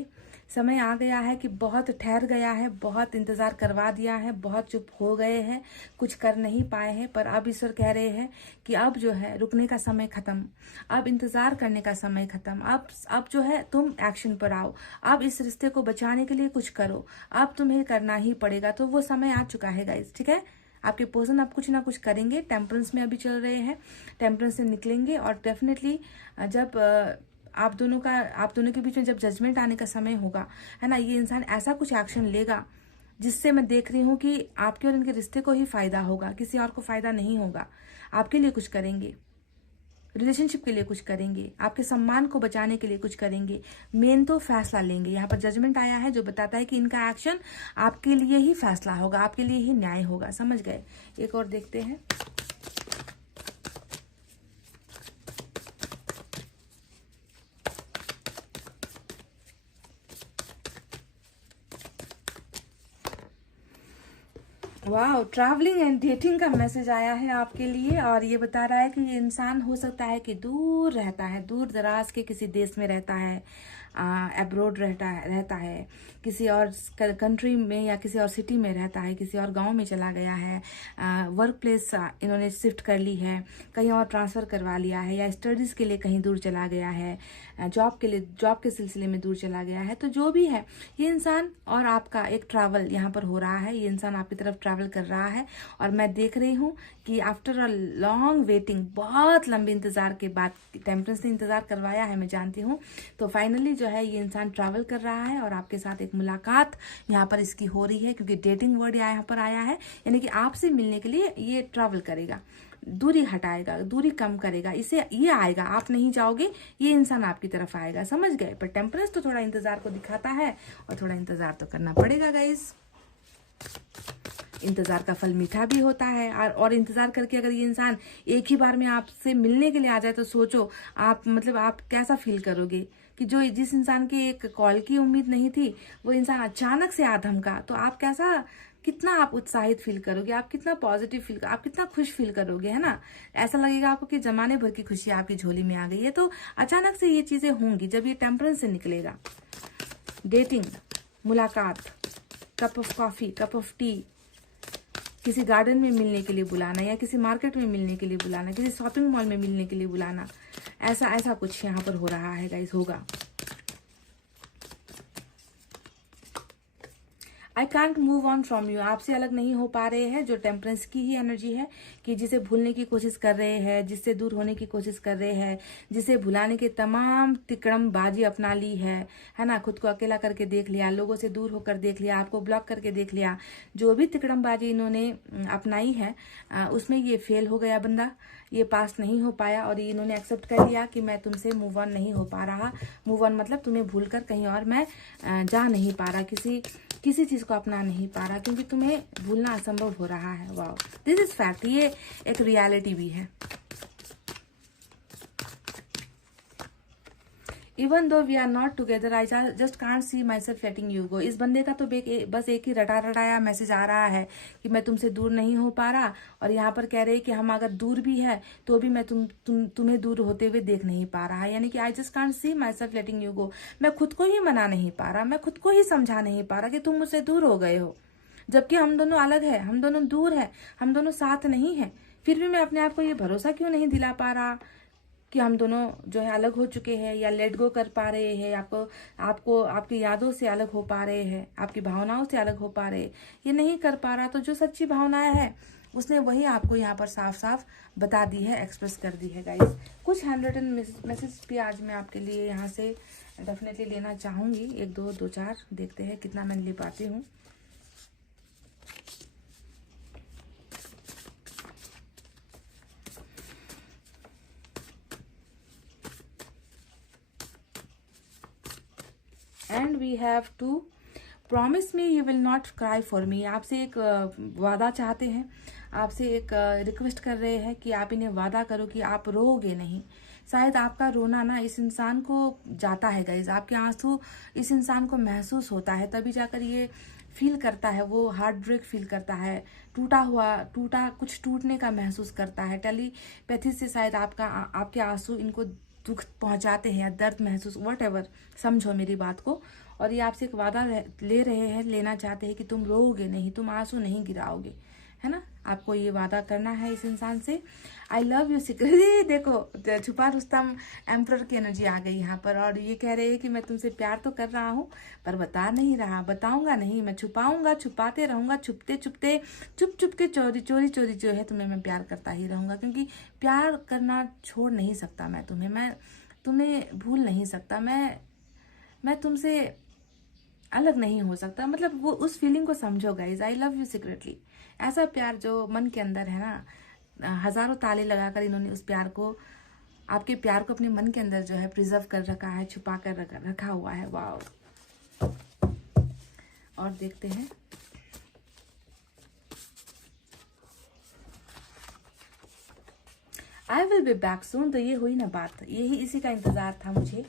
समय आ गया है कि बहुत ठहर गया है, बहुत इंतजार करवा दिया है, बहुत चुप हो गए हैं, कुछ कर नहीं पाए हैं, पर अब ईश्वर कह रहे हैं कि अब जो है रुकने का समय खत्म, अब इंतजार करने का समय खत्म, अब जो है तुम एक्शन पर आओ, अब इस रिश्ते को बचाने के लिए कुछ करो, अब तुम्हें करना ही पड़ेगा। तो वो समय आ चुका है गाइस, ठीक है। आपके पर्सन अब कुछ ना कुछ करेंगे, टेम्परेंस में अभी चल रहे हैं, टेम्परेंस से निकलेंगे और डेफिनेटली जब आप दोनों के बीच में जब जजमेंट आने का समय होगा, है ना, ये इंसान ऐसा कुछ एक्शन लेगा जिससे मैं देख रही हूँ कि आपके और इनके रिश्ते को ही फायदा होगा, किसी और को फायदा नहीं होगा। आपके लिए कुछ करेंगे, रिलेशनशिप के लिए कुछ करेंगे, आपके सम्मान को बचाने के लिए कुछ करेंगे, मेन तो फैसला लेंगे। यहाँ पर जजमेंट आया है जो बताता है कि इनका एक्शन आपके लिए ही फैसला होगा, आपके लिए ही न्याय होगा। समझ गए। एक और देखते हैं। वाह, ट्रैवलिंग एंड डेटिंग का मैसेज आया है आपके लिए और ये बता रहा है कि ये इंसान हो सकता है कि दूर रहता है, दूर दराज के किसी देश में रहता है, अब्रोड रहता है, किसी और कंट्री में या किसी और सिटी में रहता है, किसी और गांव में चला गया है, वर्क प्लेस इन्होंने शिफ्ट कर ली है, कहीं और ट्रांसफ़र करवा लिया है, या स्टडीज़ के लिए कहीं दूर चला गया है, जॉब के सिलसिले में दूर चला गया है। तो जो भी है, ये इंसान और आपका एक ट्रैवल यहाँ पर हो रहा है, ये इंसान आपकी तरफ ट्रैवल कर रहा है और मैं देख रही हूँ कि आफ्टर अ लॉन्ग वेटिंग, बहुत लंबे इंतजार के बाद, टेम्परेंस ने इंतजार करवाया है, मैं जानती हूँ, तो फाइनली जो है ये इंसान ट्रैवल कर रहा है और आपके साथ एक मुलाकात यहाँ पर इसकी हो रही है, क्योंकि डेटिंग वर्ड यहाँ पर आया है, यानी कि आपसे मिलने के लिए ये ट्रैवल करेगा, दूरी हटाएगा, दूरी कम करेगा, इसे ये आएगा, आप नहीं जाओगे, ये इंसान आपकी तरफ आएगा। समझ गए। पर टेम्परेंस तो थोड़ा इंतजार को दिखाता है और थोड़ा इंतजार तो करना पड़ेगा गाइस। इंतजार का फल मीठा भी होता है और इंतजार करके अगर ये इंसान एक ही बार में आपसे मिलने के लिए आ जाए तो सोचो आप, मतलब आप कैसा फील करोगे कि जो जिस इंसान की एक कॉल की उम्मीद नहीं थी, वो इंसान अचानक से आ धमका, तो आप कितना आप उत्साहित फील करोगे, आप कितना पॉजिटिव फील आप कितना खुश फील करोगे, है ना। ऐसा लगेगा आपको कि जमाने भर की खुशी आपकी झोली में आ गई है। तो अचानक से ये चीजें होंगी जब ये टेम्परेंस से निकलेगा। डेटिंग, मुलाकात, cup of coffee, cup of T, किसी गार्डन में मिलने के लिए बुलाना, या किसी मार्केट में मिलने के लिए बुलाना, किसी शॉपिंग मॉल में मिलने के लिए बुलाना, ऐसा कुछ यहाँ पर हो रहा है गाइस, होगा। I can't move on from you, आपसे अलग नहीं हो पा रहे हैं, जो टेम्परेंस की ही एनर्जी है कि जिसे भूलने की कोशिश कर रहे हैं, जिससे दूर होने की कोशिश कर रहे हैं, जिसे भुलाने के तमाम तिकड़मबाजी अपना ली है ना, खुद को अकेला करके देख लिया, लोगों से दूर होकर देख लिया, आपको ब्लॉक करके देख लिया, जो भी तिकड़मबाजी इन्होंने अपनाई है उसमें ये फेल हो गया बंदा, ये पास नहीं हो पाया और ये इन्होंने एक्सेप्ट कर लिया कि मैं तुमसे मूव ऑन नहीं हो पा रहा। मूव ऑन मतलब तुम्हें भूलकर कहीं और मैं जा नहीं पा रहा, किसी चीज को अपना नहीं पा रहा, क्योंकि तुम्हें भूलना असंभव हो रहा है। वाओ, दिस इज फैक्ट, ये एक रियलिटी भी है। Even though we are not together I just can't see myself letting you go. इस बंदे का तो बस एक ही रटाया मैसेज आ रहा है कि मैं तुमसे दूर नहीं हो पा रहा, और यहाँ पर कह रहे हैं कि हम अगर दूर भी है तो भी मैं तुम्हें दूर होते हुए देख नहीं पा रहा, यानी कि आई just can't see myself letting you गो। मैं खुद को ही मना नहीं पा रहा, मैं खुद को ही समझा नहीं पा रहा कि तुम मुझसे दूर हो गए हो, जबकि हम दोनों अलग है, हम दोनों दूर है, हम दोनों साथ नहीं है। फिर भी मैं अपने आप को ये भरोसा क्यों नहीं दिला पा रहा कि हम दोनों जो है अलग हो चुके हैं, या लेट गो कर पा रहे हैं, आपको आपकी यादों से अलग हो पा रहे हैं, आपकी भावनाओं से अलग हो पा रहे, ये नहीं कर पा रहा। तो जो सच्ची भावनाएं है उसने वही आपको यहाँ पर साफ साफ बता दी है, एक्सप्रेस कर दी है गाइस। कुछ हैंडरिटन मैसेज भी आज मैं आपके लिए यहाँ से डेफिनेटली लेना चाहूंगी, एक दो चार, देखते हैं कितना मैं ले पाती हूँ। And we have to promise me you will not cry for me. आपसे एक वादा चाहते हैं, आपसे एक रिक्वेस्ट कर रहे हैं कि आप इन्हें वादा करो कि आप रोओगे नहीं। शायद आपका रोना ना इस इंसान को जाता है गाइज, आपके आंसू इस इंसान को महसूस होता है, तभी जाकर ये फील करता है, वो हार्ट ब्रेक फील करता है, टूटा कुछ टूटने का महसूस करता है। टेलीपैथी से शायद आपके आंसू इनको दुख पहुंचाते हैं या दर्द महसूस, वट एवर, समझो मेरी बात को। और ये आपसे एक वादा ले रहे हैं, लेना चाहते हैं कि तुम रोओगे नहीं, तुम आंसू नहीं गिराओगे, है ना। आपको ये वादा करना है इस इंसान से। आई लव यू सीक्रेटली। देखो छुपा रुस्तम एम्परर की एनर्जी आ गई यहाँ पर, और ये कह रहे हैं कि मैं तुमसे प्यार तो कर रहा हूँ पर बता नहीं रहा, बताऊंगा नहीं, मैं छुपाऊंगा, छुपाते रहूंगा, छुपते छुपते, चुप चुप के, चोरी चोरी चोरी जो है तुम्हें मैं प्यार करता ही रहूंगा, क्योंकि प्यार करना छोड़ नहीं सकता मैं तुम्हें भूल नहीं सकता, मैं तुमसे अलग नहीं हो सकता। मतलब वो उस फीलिंग को समझो guys. I love you secretly. ऐसा प्यार जो मन के अंदर है ना, हजारों ताले लगाकर इन्होंने उस प्यार को, आपके प्यार को अपने मन के अंदर जो है प्रिजर्व कर रखा है, छुपा कर रखा हुआ है। वाओ। और देखते हैं I will be back soon. तो ये हुई ना बात, यही इसी का इंतजार था मुझे।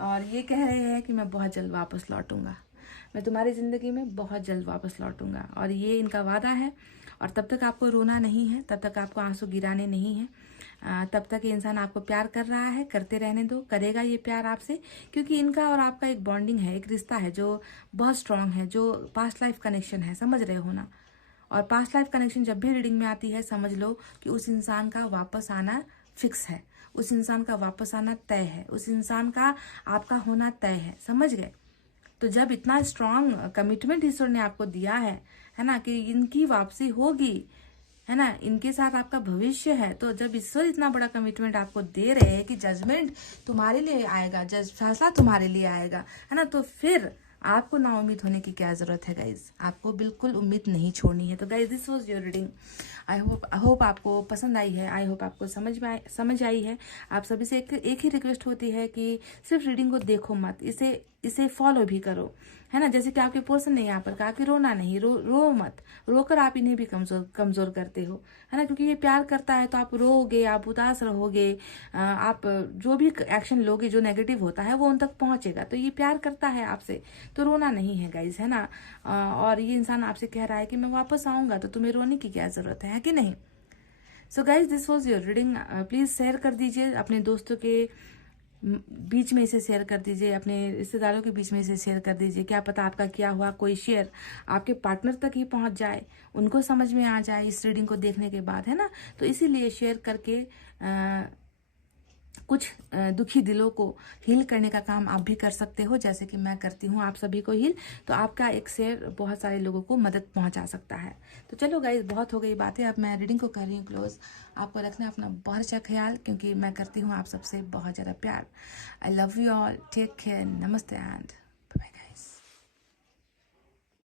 और ये कह रहे हैं कि मैं बहुत जल्द वापस लौटूंगा, मैं तुम्हारी ज़िंदगी में बहुत जल्द वापस लौटूंगा, और ये इनका वादा है। और तब तक आपको रोना नहीं है, तब तक आपको आंसू गिराने नहीं है, तब तक ये इंसान आपको प्यार कर रहा है, करते रहने दो, करेगा ये प्यार आपसे, क्योंकि इनका और आपका एक बॉन्डिंग है, एक रिश्ता है जो बहुत स्ट्रांग है, जो पास्ट लाइफ कनेक्शन है, समझ रहे हो ना। और पास्ट लाइफ कनेक्शन जब भी रीडिंग में आती है, समझ लो कि उस इंसान का वापस आना फिक्स है, उस इंसान का वापस आना तय है, उस इंसान का आपका होना तय है, समझ गए। तो जब इतना स्ट्रांग कमिटमेंट ईश्वर ने आपको दिया है ना, कि इनकी वापसी होगी, है ना, इनके साथ आपका भविष्य है, तो जब ईश्वर इतना बड़ा कमिटमेंट आपको दे रहे हैं कि जजमेंट तुम्हारे लिए आएगा, फैसला तुम्हारे लिए आएगा, है ना, तो फिर आपको ना उम्मीद होने की क्या जरूरत है गाइज। आपको बिल्कुल उम्मीद नहीं छोड़नी है। तो guys this was your reading. I hope आपको पसंद आई है, आई होप आपको समझ आई है। आप सभी से एक ही रिक्वेस्ट होती है कि सिर्फ रीडिंग को देखो मत, इसे फॉलो भी करो, है ना। जैसे कि आपके पर्सन ने यहाँ पर कहा कि रोना नहीं, रो मत, रोकर आप इन्हें भी कमजोर करते हो, है ना, क्योंकि ये प्यार करता है तो आप रोओगे, आप उदास रहोगे, आप जो भी एक्शन लोगे जो नेगेटिव होता है वो उन तक पहुंचेगा। तो ये प्यार करता है आपसे, तो रोना नहीं है गाइज, है ना। और ये इंसान आपसे कह रहा है कि मैं वापस आऊंगा, तो तुम्हें रोने की क्या जरूरत है कि नहीं। So guys this was your reading. Please share कर दीजिए अपने दोस्तों के बीच में, इसे शेयर कर दीजिए, अपने रिश्तेदारों के बीच में इसे शेयर कर दीजिए। क्या पता आपका किया हुआ कोई शेयर आपके पार्टनर तक ही पहुंच जाए, उनको समझ में आ जाए इस रीडिंग को देखने के बाद, है ना। तो इसीलिए शेयर करके कुछ दुखी दिलों को हील करने का काम आप भी कर सकते हो, जैसे कि मैं करती हूँ आप सभी को हील। तो आपका एक शेयर बहुत सारे लोगों को मदद पहुंचा सकता है। तो चलो गाइज, बहुत हो गई बातें, अब मैं रीडिंग को कर रही हूँ क्लोज। आपको रखना अपना बहुत अच्छा ख्याल, क्योंकि मैं करती हूँ आप सबसे बहुत ज़्यादा प्यार। I love you all, take care, नमस्ते एंड